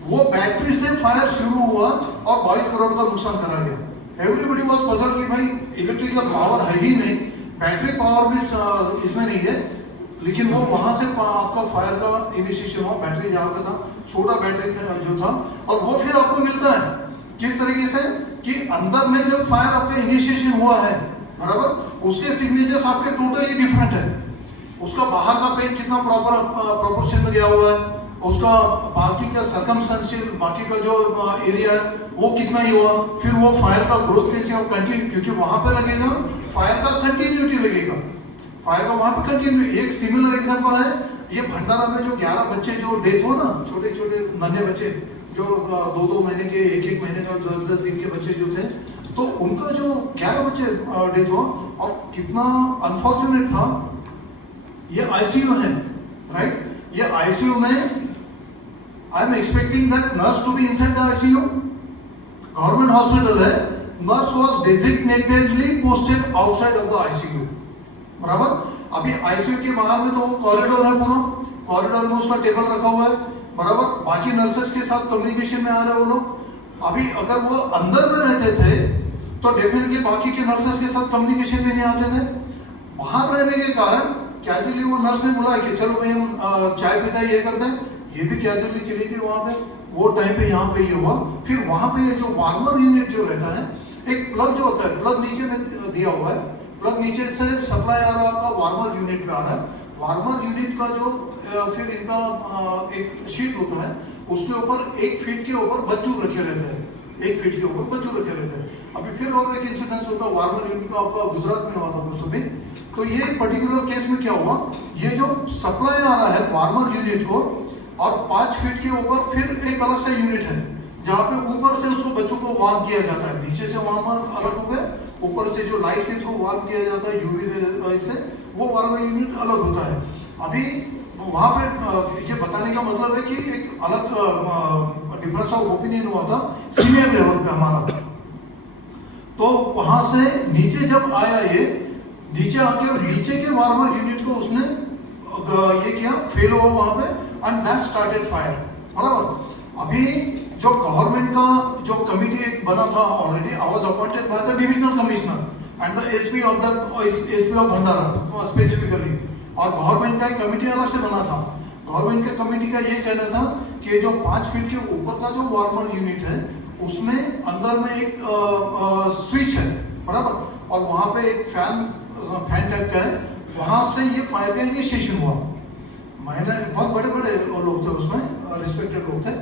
वो बैटरी से फायर शुरू हुआ और 22 करोड़ का नुकसान करा गया। एवरीबडी वाज पजल्ड कि भाई इलेक्ट्रिकल पावर है ही नहीं, बैटरी पावर भी इसमें नहीं है, लेकिन वो वहां से आपका फायर का इनिशिएशन हुआ, बैटरी जहाँ पे था, छोटा बैटरी जो था, और वो फिर आपको मिलता है किस तरीके से कि अंदर में जब फायर आपका इनिशिएशन हुआ है बराबर, उसके सिग्नेचर्स आपके टोटली डिफरेंट है, उसका बाहर का पेंट कितना प्रॉपर प्रोपोर्शन में गया हुआ है, उसका बाकी का सर्कमस्टेंशियल बाकी का जो एरिया है वो कितना ही हुआ, फिर वो फायर का ग्रोथ कैसे हो, कंटिन्यू, क्योंकि वहां पे लगेगा फायर का कंटिन्यूटी लगेगा, फायर का वहां पे कंटिन्यू। एक सिमिलर एग्जांपल है, ये भंडारा में जो 11 बच्चे जो डेथ हो ना, छोटे छोटे नन्हे बच्चे जो 2-2 महीने के, 1-1 महीने का, 10-10 दिन के बच्चे जो थे, तो उनका जो 11 बजे डेथ हुआ, और कितना अनफॉर्चुनेट था, ये आईसीयू है, राइट? ये आईसीयू में I am expecting that nurse to be inside the ICU. Government hospital है, nurse was designatedly posted outside of the ICU, बराबर. अभी आईसीयू के बाहर में तो कॉरिडोर है, पूरा कॉरिडोर में उसका टेबल रखा हुआ है, बराबर. बाकी नर्सेस के साथ कम्युनिकेशन में आ रहे हैं वो लोग. अभी अगर वो अंदर में रहते थे तो डेफिनेटली बाकी के नर्सेस के साथ कम्युनिकेशन में नहीं आते थे. बाहर रहने के कारण कैजुअली वो नर्स ने बोला कि चलो भाई हम चाय पीते हैं, ये करते हैं, ये भी कैजुअली चली गई वहाँ पे. वो टाइम पे यहाँ पे ये हुआ. फिर वहाँ पे ये जो वार्मर यूनिट जो रहता है, एक प्लग जो होता है, प्लग नीचे में दिया हुआ है, प्लग नीचे से सप्लाई आ रहा है आपका वार्मर यूनिट पे आ रहा है. वार्मर यूनिट का जो फिर इनका एक शीट होता है, उसके ऊपर 1 फीट के ऊपर बच्चू रखे रहते हैं, 1 फीट के ऊपर बच्चू रखे रहते हैं. अभी फिर और एक इंसिडेंस होता है वार्मर यूनिट का, आपका गुजरात में हुआ था दोस्तों भी. तो ये पर्टिकुलर केस में क्या हुआ, ये जो सप्लाई आ रहा है वार्मर यूनिट को, और 5 फीट के ऊपर फिर एक अलग सा यूनिट है जहाँ पे ऊपर से उसको बच्चों को वार्म किया जाता है. नीचे से वार्मर अलग हो गए, ऊपर से जो लाइट के थ्रू वार्म किया जाता है यूवी रे से, वो वार्मर यूनिट अलग होता है. अभी वहाँ पे ये बताने का मतलब है कि एक अलग डिफरेंस ऑफ ओपिनियन हुआ था सीनियर लेवल पे हमारा. तो वहां से नीचे जब आया, ये नीचे आके नीचे के वार्मर यूनिट को उसने ये किया, फेल हुआ वहां पे, एंड दैट स्टार्टेड फायर, बराबर. अभी जो गवर्नमेंट का जो कमिटी एक बना था already, I was appointed by the divisional commissioner and the SP of Bhandara specifically, और गवर्नमेंट का एक कमिटी अलग से बना था. गवर्नमेंट के कमिटी का ये कहना था कि जो 5 फीट के ऊपर का जो वार्मर यूनिट है, उसमें अंदर में एक स्विच है, बराबर, और वहाँ पे एक फैन टाइप का है, वहाँ से ये फायर का इनिशिएशन हुआ. मैंने बहुत बड़े बड़े लोग थे उसमें, रिस्पेक्टेड लोग थे.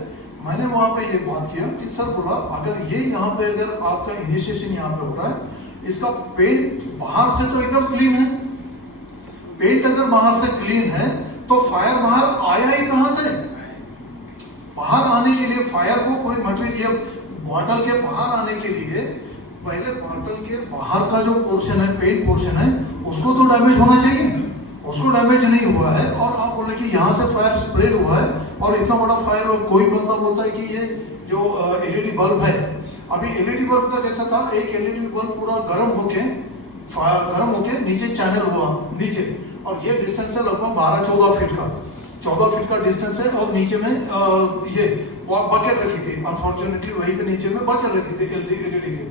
मैंने वहाँ पे ये बात किया कि सर बोला, अगर ये यहाँ पे अगर आपका इनिशिएशन यहाँ पे हो रहा है, इसका पेंट बाहर से तो एकदम क्लीन है, पेंट अगर बाहर से क्लीन है तो फायर बाहर आया ही कहाँ से? बाहर आने के लिए फायर को कोई मटेरियल, बॉटल के बाहर आने के लिए पहले बॉटल के बाहर का जो पोर्शन है, पेंट पोर्शन है, उसको तो डैमेज होना चाहिए. उसको डैमेज नहीं हुआ है, और आप बोले कि यहाँ से फायर स्प्रेड हुआ है, और इतना बड़ा फायर. कोई बंदा बोलता है कि ये जो एलईडी बल्ब है, अभी एलईडी बल्ब का कैसा था, एक एलईडी बल्ब पूरा गर्म होके नीचे चैनल हुआ नीचे, और ये डिस्टेंस है लगभग 12-14 फीट का, 14 फीट का डिस्टेंस है, और नीचे में ये बकेट रखी थी. अनफॉर्चुनेटली वहीं पे नीचे में बकेट रखी थी एलईडी के.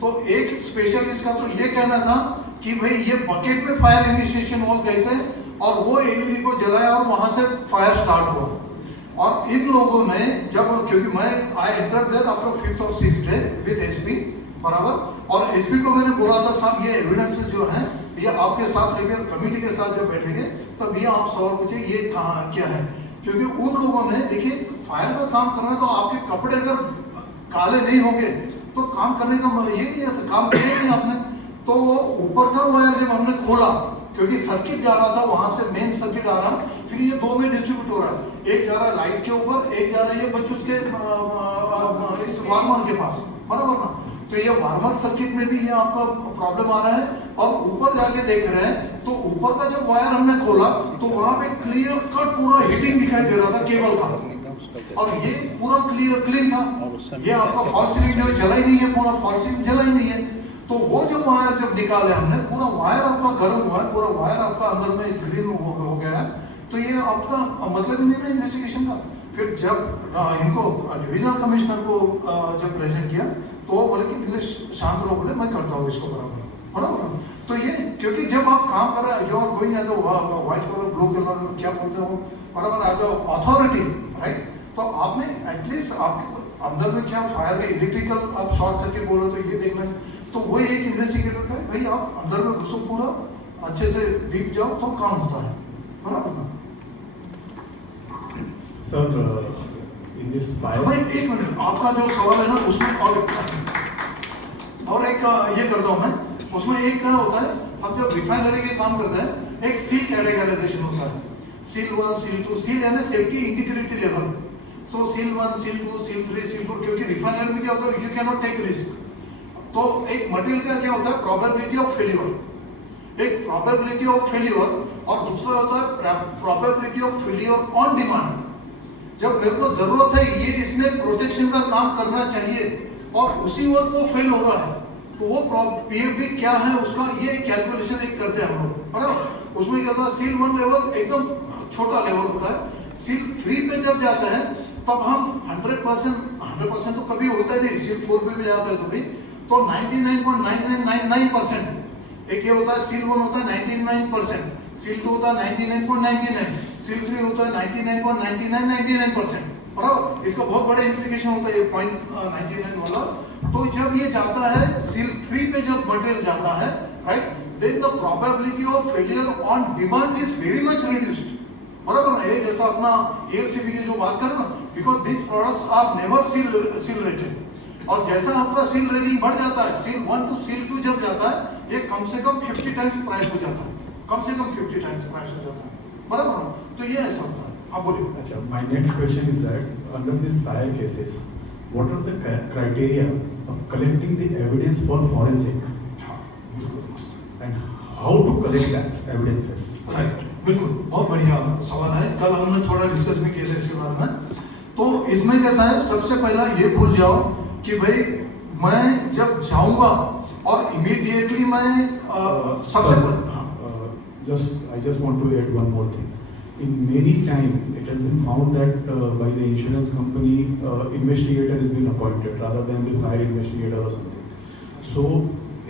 तो एक स्पेशलिस्ट का तो ये कहना था कि भाई ये बकेट में फायर इनिशिएशन हुआ कैसे, और वो एलईडी को जलाया और वहां से फायर स्टार्ट हुआ. और इन लोगों ने जब, क्योंकि मैं I entered there after 5th और 6th डे विद एसपी, बराबर, और एसपी को मैंने बोला था साहब ये एविडेंस जो है ये आपके साथ रिव्यू कमेटी के साथ जब बैठेंगे तब ये आप सवाल पूछे ये कहाँ क्या है. क्योंकि उन लोगों ने, देखिए फायर का काम कर रहे हैं तो आपके कपड़े अगर काले नहीं होंगे तो काम करने का ये नहीं आता, काम किया नहीं आपने. तो वो ऊपर का वायर जब हमने खोला, क्योंकि सर्किट जा रहा था वहां से, मेन सर्किट आ रहा, फिर ये 2 में डिस्ट्रीब्यूट हो रहा है, एक जा रहा है लाइट के ऊपर, एक जा रहा है ये बच्चों के इस वार्मर के पास, बराबर ना. तो ये वार्मर सर्किट में भी ये आपका प्रॉब्लम आ रहा है. और ऊपर जाके देख रहे हैं तो ऊपर का जो वायर हमने खोला तो वहां पे क्लियर कट पूरा हीटिंग दिखाई दे रहा था केबल का, और ये पूरा क्लीन था. ये आपका फॉल सीलिंग जो जला ही नहीं है, पूरा फॉल सीलिंग जला ही नहीं है. तो वो जो वायर जब निकाले हमने, पूरा वायर आपका गर्म हुआ है, पूरा वायर आपका अंदर में ग्रीन हो गया है. तो ये आपका मतलब ही नहीं ना इन्वेस्टिगेशन का. फिर जब इनको डिविजनल कमिश्नर को जब प्रेजेंट किया तो वो बोले कि नीलेश शांत रहो, बोले मैं करता हूँ इसको बराबर, बराबर. तो ये क्योंकि जब आप काम कर रहे हैं, you are going as a white colour, blue colour, क्या बोलते हो, बराबर, एज अ अथॉरिटी, राइट. तो आपने एटलीस्ट आपके अंदर में क्या फायर है, इलेक्ट्रिकल आप शॉर्ट सर्किट बोलो तो ये देखना है. तो वही एक इन्वेस्टिगेटर का भाई आप अंदर में घुसो, पूरा अच्छे से डीप जाओ तो काम होता है, बराबर ना. Sir, in this fire. भाई एक मिनट, आपका जो सवाल है ना उसमें और एक ये करता हूँ मैं, उसमें एक क्या होता है, हम जब रिफाइनरी के काम करते हैं एक सील कैटेगराइजेशन होता है, सील 1, सील 2, सील यानी सेफ्टी इंटीग्रिटी लेवल. तो सील 1, सील 2, सील 3, सील 4, क्योंकि रिफाइनरी में क्या होता है, you can not take risk. तो एक मटेरियल का क्या होता है, प्रोबेबिलिटी ऑफ फेल्यूर, एक प्रोबेबिलिटी ऑफ फेल्यूर, और दूसरा होता है probability of failure on demand. जब मेरे को जरूरत है ये इसने प्रोटेक्शन का काम करना चाहिए और उसी वक्त वो फेल हो रहा है, तो वो पीएफडी क्या है उसका ये कैलकुलेशन एक करते हैं हम लोग, बराबर। उसमें क्या होता है, सील 1 लेवल एकदम छोटा लेवल होता है, सील 3 पे जब जाता है तब हम 100% तो कभी होता ही नहीं, सील 4 पे भी जाता है तो 99.9999%, एक ये होता है सील 1 होता है 99%, सील 2 होता है 99.99, सील 3 होता है 99.9999%, बराबर। इसका बहुत बड़ा इंप्लीकेशन होता है ये 0.99 वाला। तो जब ये जाता है सील 3 पे जब मटेरियल जाता है, right, then the probability of failure on demand is very much reduced, बराबर ना। ये जैसा अपना एलसीबी की जो बात करें ना, because this products are never SIL rated, और जैसा आपका सील रेटिंग बढ़ जाता है, सील 1 to सील 2 जब जाता है, ये कम से कम 50 टाइम्स प्राइस हो जाता है, कम से कम 50 टाइम्स प्राइस हो जाता है, बराबर ना। तो ये ऐसा होता है। आप बोलिए। अच्छा, my next question is that under these fire cases, what are the criteria of collecting the evidence for forensic, हाँ, बिल्कुल मस्त। and how to collect that evidences? Right, बिल्कुल, बहुत बढ़िया सवाल है। कल हमने थोड़ा डिस्कस भी किया था इसके बारे में। तो इसमें कैसा है, सबसे पहला ये भूल जाओ कि भाई मैं जब जाऊंगा और इमीडिएटली मैं सबसे I just want to add one more thing. In many time, it has been found that by the insurance company, investigator has been appointed rather than the fire investigator or something. So,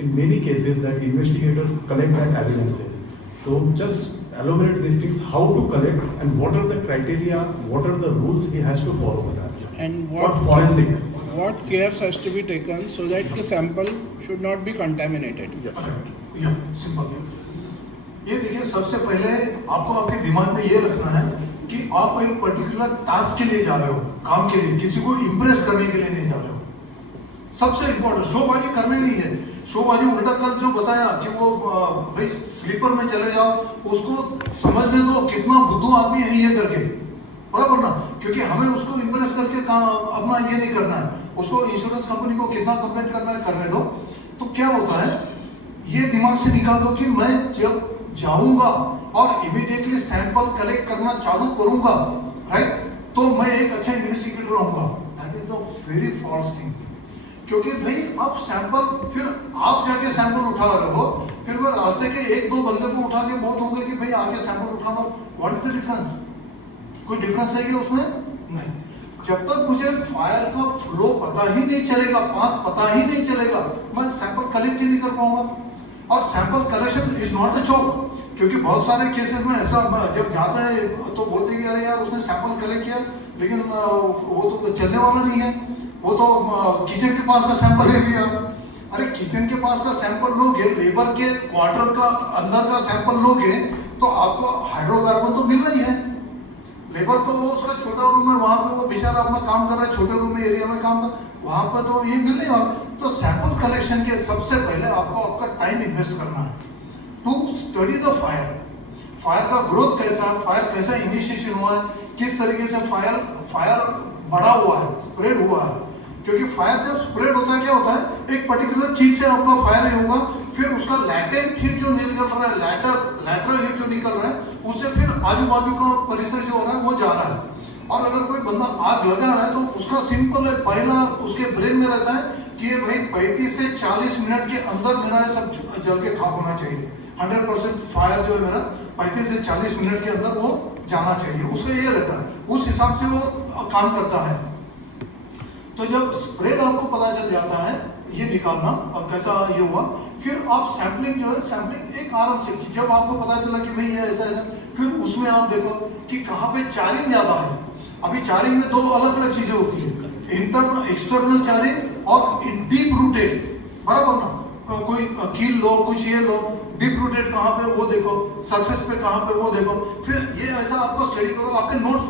in many cases, that investigators collect that evidences. So, just elaborate these things: how to collect, and what are the criteria, what are the rules he has to follow for that. And For forensic. what cares has to be taken so that the sample should not be contaminated. या simple. ये देखिए, सबसे पहले आपको आपके दिमाग में ये रखना है कि आप एक पर्टिकुलर टास्क के लिए जा रहे हो, काम के लिए, किसी को इम्प्रेस करने के लिए नहीं जा रहे हो। सबसे इम्पोर्टेंट शोबाजी करनी नहीं है। शोबाजी उल्टा कल जो बताया कि वो भाई स्लीपर में चले जाओ, उसको समझने दो कितना बुद्धू आदमी है ये करके, बराबर ना। क्योंकि हमें उसको इम्प्रेस करके अपना ये नहीं करना है, उसको इंश्योरेंस कंपनी को कितना कंप्लेंट करना है करने दो। तो क्या होता है, ये दिमाग से निकाल दो कि मैं जब जाऊंगा और इमीडिएटली सैंपल कलेक्ट करना चालू करूंगा, राइट, तो मैं एक अच्छा इन्वेस्टिगेटर रहूंगा। That is the very false thing. क्योंकि भाई आप सैंपल, फिर आप जाके सैंपल उठा रहे हो, फिर मैं रास्ते के 1-2 बंदे को उठा के बोल दूंगा कि भाई आके सैंपल उठाना, व्हाट इज द डिफरेंस? कोई डिफरेंस है क्या उसमें? नहीं। जब तक मुझे फायर का फ्लो पता ही नहीं चलेगा, पाथ पता ही नहीं चलेगा, मैं सैंपल कलेक्ट ही नहीं कर पाऊंगा। और sample collection is not a joke, क्योंकि बहुत सारे केसेस में ऐसा जब जाता है तो बोलते हैं कि अरे यार उसने सैंपल कलेक्ट किया, लेकिन वो तो चलने वाला नहीं है, वो तो किचन के पास का सैंपल ले लिया। अरे किचन के पास का सैंपल लोगे, लेबर के क्वार्टर का अंदर का सैंपल लोगे, तो आपको हाइड्रोकार्बन तो मिलना ही है। लेबर तो वो उसका छोटा रूम है, वहां पे वो बेचारा अपना काम कर रहा है, छोटे रूम में एरिया में काम कर, वहां पर तो ये मिल नहीं रहा। तो सैंपल कलेक्शन के सबसे पहले आपको आपका टाइम इन्वेस्ट करना है to study the fire. Fire का ग्रोथ कैसा है, फायर कैसा इनिशिएशन हुआ है, किस तरीके से फायर बढ़ा हुआ है, स्प्रेड हुआ है। क्योंकि फायर जब स्प्रेड होता है, क्या होता है, एक पर्टिकुलर चीज से आपका फायर होगा, फिर उसका लैटेंट हीट जो निकल रहा है, लैटरल हीट जो निकल रहा है, उससे फिर आजू बाजू का परिसर जो हो रहा है वो जा रहा है। और अगर कोई बंदा आग लगा रहा है तो उसका सिंपल है, पहला उसके ब्रेन में रहता है कि ये भाई 35 से 40 मिनट के अंदर मेरा ये सब जल के खाक होना चाहिए। 100% फायर जो है मेरा 35 से 40 मिनट के अंदर वो जाना चाहिए, उसका ये रहता है, उस हिसाब से वो काम करता है। तो जब स्प्रेड आपको पता चल जाता है, ये निकालना और कैसा ये हुआ, फिर आप सैम्पलिंग जो है, सैम्पलिंग एक आराम से कि जब आपको पता चला कि भाई ये ऐसा ऐसा, फिर उसमें आप देखो कि कहाँ पे चारिंग ज्यादा है। अभी चारिंग में 2 अलग अलग चीजें होती है, इंटरनल एक्सटर्नल चारिंग और डीप रूटेड, बराबर ना। कोई कील लो, कुछ ये लो, डीप रूटेड कहाँ पे वो देखो, सरफेस पे कहाँ पे वो देखो। फिर ये ऐसा आपको स्टडी करो, आपके नोट्स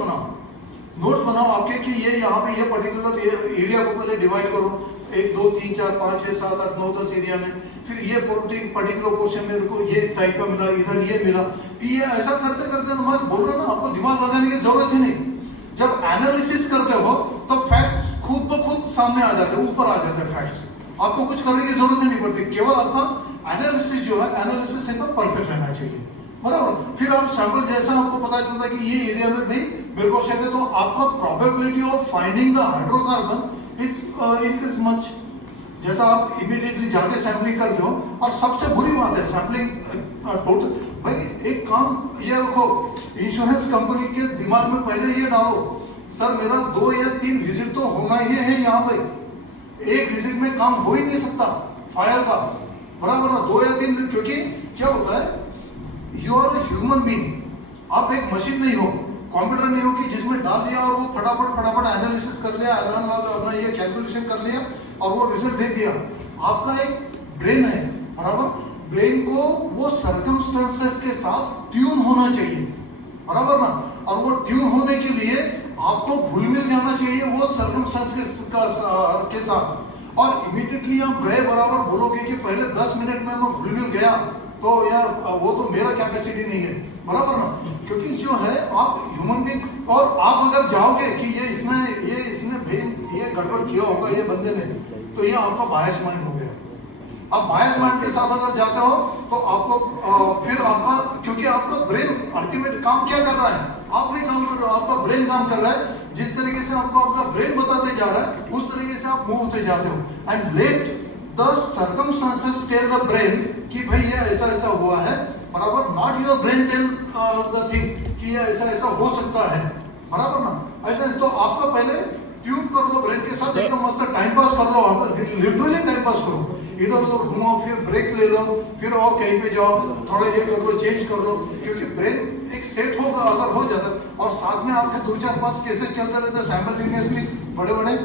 बनाओ आपके कि ये यहाँ पे ये पर्टिकुलर एरिया को पहले डिवाइड करो, 1 2 3 4 5 6 7 8 9 10 एरिया में। फिर ये पर्टिकुलर पोर्शन में को ये टाइप का मिला, इधर ये मिला। ये ऐसा करते करते मैं बोल रहा ना, आपको दिमाग लगाने की जरूरत ही नहीं। जब एनालिसिस करते हो तो फैक्ट खुद ब खुद सामने आ जाते हैं, ऊपर आ जाते हैं फैक्ट्स। आपको कुछ करने की जरूरत ही नहीं पड़ती, केवल आपका एनालिसिस जो है, एनालिसिस एकदम परफेक्ट रहना चाहिए, बराबर। फिर आप सैंपल जैसा आपको पता चलता है कि ये एरिया में भी मेरे को शक है, तो आपका probability of finding the hydrocarbon is increase much. जैसा आप इमीडिएटली जाके सैंपलिंग कर दो, और सबसे बुरी बात है सैंपलिंग टोटल, भाई एक काम ये रखो, इंश्योरेंस कंपनी के दिमाग में पहले ये डालो, सर मेरा 2 या 3 विजिट तो होना ही है यहाँ पे, एक विजिट में काम हो ही नहीं सकता फायर का, बराबर ना, 2 या 3, क्योंकि क्या होता है, यू आर ह्यूमन बीइंग, आप एक मशीन नहीं हो, कंप्यूटर नहीं हो कि जिसमें डाल दिया और वो फटाफट एनालिसिस कर लिया, अपना ये कैलकुलेशन कर लिया और वो रिजल्ट दे दिया। आपका एक ब्रेन है, बराबर, ब्रेन को वो सर्कमस्टेंसेस के साथ ट्यून होना चाहिए, बराबर ना, और वो ट्यून होने के लिए आपको घुल मिल जाना चाहिए वो सर्कमस्टेंसेस के साथ, और इमीडिएटली आप गए, बराबर बोलोगे कि पहले 10 मिनट में मैं घुल मिल गया, तो यार वो तो मेरा कैपेसिटी नहीं है, बराबर ना, क्योंकि जो है आप ह्यूमन बीइंग, और आप अगर जाओगे कि ये इसने ये गड़बड़ किया होगा ये बंदे ने, तो ये आपका बायस माइंड हो गया। आप बायस माइंड के साथ अगर जाते हो तो आपको फिर आपका, क्योंकि आपका ब्रेन अल्टीमेट काम क्या कर रहा है, आप नहीं काम कर रहे हो, आपका ब्रेन काम कर रहा है, जिस तरीके से आपको आपका ब्रेन बताते जा रहा है उस तरीके से आप मूव होते जाते हो, and let the circumstances tell the brain कि भाई ये ऐसा ऐसा हुआ है, बराबर, not your brain tell the thing कि ये ऐसा ऐसा हो सकता है, बराबर ना, ऐसा। तो आपका पहले ट्यून कर लो ब्रेन के साथ, एकदम मस्त टाइम पास कर लो, आप लिटरली टाइम पास करो, इधर उधर घूमो, फिर ब्रेक ले लो, फिर और कहीं पे जाओ, थोड़ा ये कर लो, चेंज कर लो, क्योंकि ब्रेन एक सेट होगा अगर हो जाता, और साथ में आपके 2 4 5 केसेस चलते रहते साइमल्टेनियसली बड़े,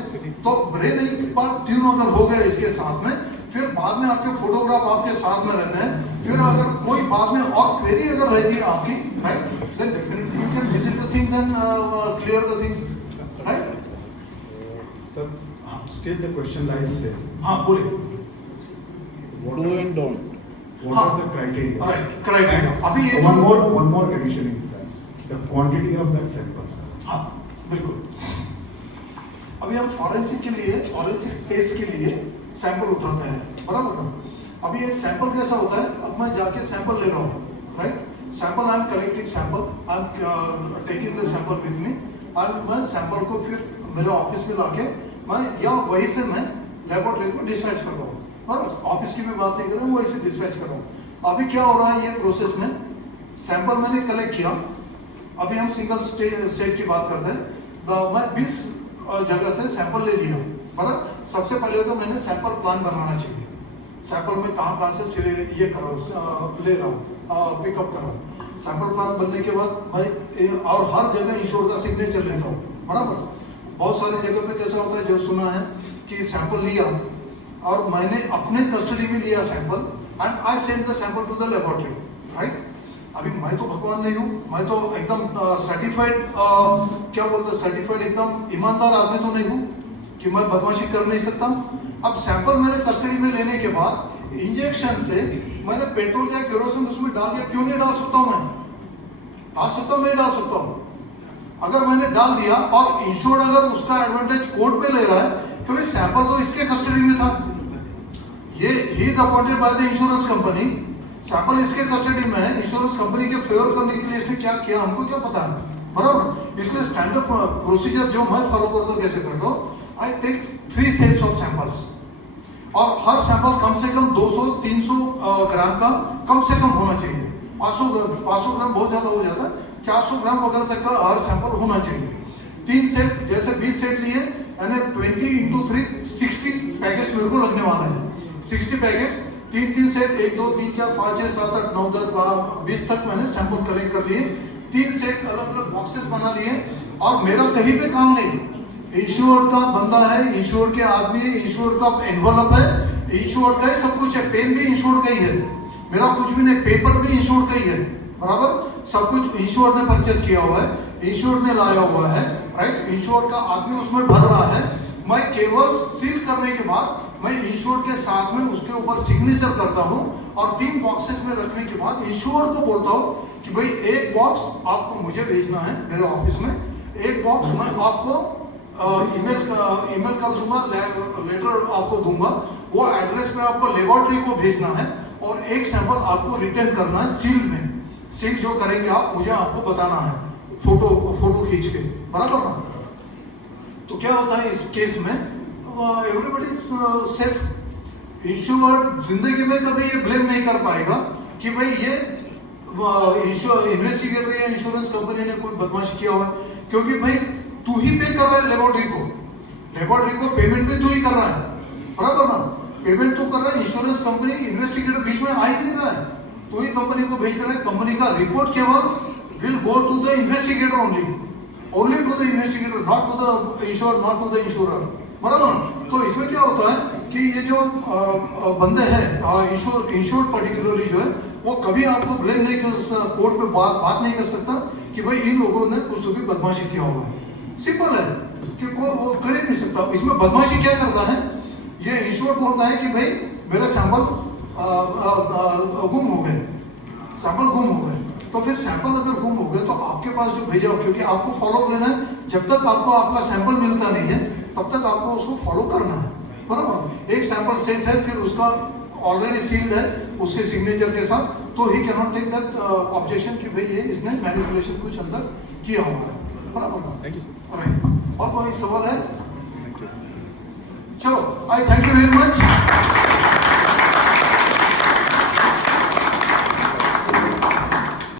तो ब्रेन एक बार ट्यून अगर हो गया इसके साथ में, फिर बाद में आपके फोटोग्राफ आपके साथ में रहते हैं, फिर अगर कोई बाद में और क्वेरी अगर रहती है आपकी, right, then definitely you can visit the things and clear the things, right. Sir, still the question lies here. हाँ पूरे What Do are- and don't. What हाँ, are the criteria? right, criteria. And अभी ये one more addition in that. The quantity of that sample. हाँ बिल्कुल। अभी हम forensic के लिए, फॉरेंसिक टेस्ट के लिए सैंपल उठाते हैं, बराबर ना। अभी ये सैंपल कैसा होता है, अब मैं जाके सैंपल ले रहा हूँ, right, sample I am collecting sample, I am taking the sample with me, और मैं सैंपल को फिर मेरे ऑफिस में लाके मैं या वहीं से मैं लेबोरेटरी को डिस्पैच करता हूँ, बराबर, ऑफिस की मैं बात नहीं कर रहा हूँ, वहीं से डिस्पैच कर रहा हूँ। अभी क्या हो रहा है ये प्रोसेस में, सैंपल मैंने कलेक्ट किया, अभी हम सिंगल सेट की बात करते हैं, मैं 20 जगह से सैंपल ले लिया, बराबर। सबसे पहले तो मैंने सैंपल प्लान बनाना चाहिए, सैंपल में कहाँ से ये कर रहा हूँ, ले रहा हूँ, पिकअप कर रहा हूँ। सैंपल प्लान बनने के बाद मैं और हर जगह इंश्योर का सिग्नेचर लेता हूँ, बराबर। बहुत सारी जगह पे कैसा होता है, जो सुना है कि सैंपल लिया और मैंने अपने कस्टडी में लिया sample, and I send the sample to the laboratory, right. अभी मैं तो भगवान नहीं हूँ, मैं तो एकदम सर्टिफाइड, क्या बोलते हैं, सर्टिफाइड एकदम ईमानदार आदमी तो नहीं हूँ कि मैं बदमाशी कर नहीं सकता। अब सैंपल मेरे कस्टडी में लेने के बाद इंजेक्शन से मैंने पेट्रोल या केरोसिन उसमें डाल दिया, क्यों नहीं डाल सकता हूँ, मैं डाल सकता हूँ, नहीं डाल सकता हूँ। अगर मैंने डाल दिया और इंश्योर्ड अगर उसका एडवांटेज कोर्ट पे ले रहा है कि भाई सैंपल तो इसके कस्टडी में था, ये he is appointed by the insurance company, sample इसके कस्टडी में है, इंश्योरेंस कंपनी के फेवर करने के लिए इसने क्या किया हमको क्या पता है, बराबर। इसलिए स्टैंडर्ड प्रोसीजर जो मैं फॉलो करता हूँ, कैसे करता हूँ, I take 3 sets of samples, और हर सैंपल कम से कम 200-300 ग्राम का कम से कम होना चाहिए। 500 ग्राम बहुत ज़्यादा हो जाता है, 400 ग्राम वगैरह तक का हर सैंपल होना चाहिए। 3 सेट, जैसे 20 सेट लिए, यानी 20 × 3 60 पैकेट्स मेरे को लगने वाला है। 60 पैकेट्स, 3 सेट, 1 2 3 4 5 6 7 8 9 10 12 20 तक मैंने सैंपल कलेक्ट कर लिए। 3 सेट अलग अलग बॉक्सेस बना लिए, और मेरा कहीं पे काम नहीं, इंश्योर का बंदा है, इंश्योर के आदमी है, इंश्योर का एनवलप है, इंश्योर का ही सब कुछ है, पेन भी इंश्योर का ही है, मेरा कुछ भी नहीं, पेपर भी इंश्योर का ही है, बराबर। सब कुछ इंश्योर ने परचेज किया हुआ है, इंश्योर ने लाया हुआ है, राइट, इंश्योर का आदमी उसमें भर रहा है। मैं केवल सील करने के बाद मैं इंश्योर के साथ में उसके ऊपर सिग्नेचर करता हूँ, और 3 बॉक्सेस में रखने के बाद इंश्योर को बोलता हूँ कि भाई एक बॉक्स आपको मुझे भेजना है मेरे ऑफिस में, एक बॉक्स मैं आपको ईमेल कर दूंगा, लेटर आपको दूंगा। वो एड्रेस पे आपको लेबोरेटरी को भेजना है और एक सैंपल आपको रिटर्न करना है सील में। सील जो करेंगे आप, मुझे आपको बताना है फोटो खींच के, बराबर ना। तो क्या होता है इस केस में, एवरीबॉडी सेफ इंश्योर्ड। जिंदगी में कभी ये ब्लेम नहीं कर पाएगा कि भाई ये इन्वेस्टिगेटर या इंश्योरेंस कंपनी ने कोई बदमाशी किया हुआ है, क्योंकि भाई तू ही पे कर रहा है लेबोरेटरी को पेमेंट भी तू ही कर रहा है, बराबर ना। पेमेंट तो कर रहा है, इंश्योरेंस कंपनी इन्वेस्टिगेटर बीच में आ ही नहीं रहा है, तो ही कंपनी को भेज रहा है। कंपनी का रिपोर्ट केवल will go to the investigator only to the investigator, not to the insurer, बराबर। तो इसमें क्या होता है कि ये जो बंदे हैं इंश्योर्ड पर्टिकुलरली जो है, वो कभी आपको ब्लेम नहीं कर, कोर्ट में बात नहीं कर सकता कि भाई इन लोगों ने कुछ तो भी बदमाशी किया होगा। सिंपल है कि वो कर ही नहीं सकता। इसमें बदमाशी क्या करता है, ये इंश्योर्ड बोलता है कि भाई मेरे सैंपल गुम हो गए, तो फिर सैंपल अगर गुम हो गए तो आपके पास जो भेजा हो, क्योंकि आपको फॉलोअप लेना है, जब तक आपको आपका सैंपल मिलता नहीं है तब तक आपको उसको फॉलो करना है, बराबर। एक सैंपल सेट है, फिर उसका ऑलरेडी सील्ड है उसके सिग्नेचर के साथ, तो he can not take that objection कि भाई ये इसने मैनिपुलेशन कुछ अंदर किया हुआ है, बराबर। Thank you sir. और कोई सवाल है? चलो, आई थैंक यू वेरी मच।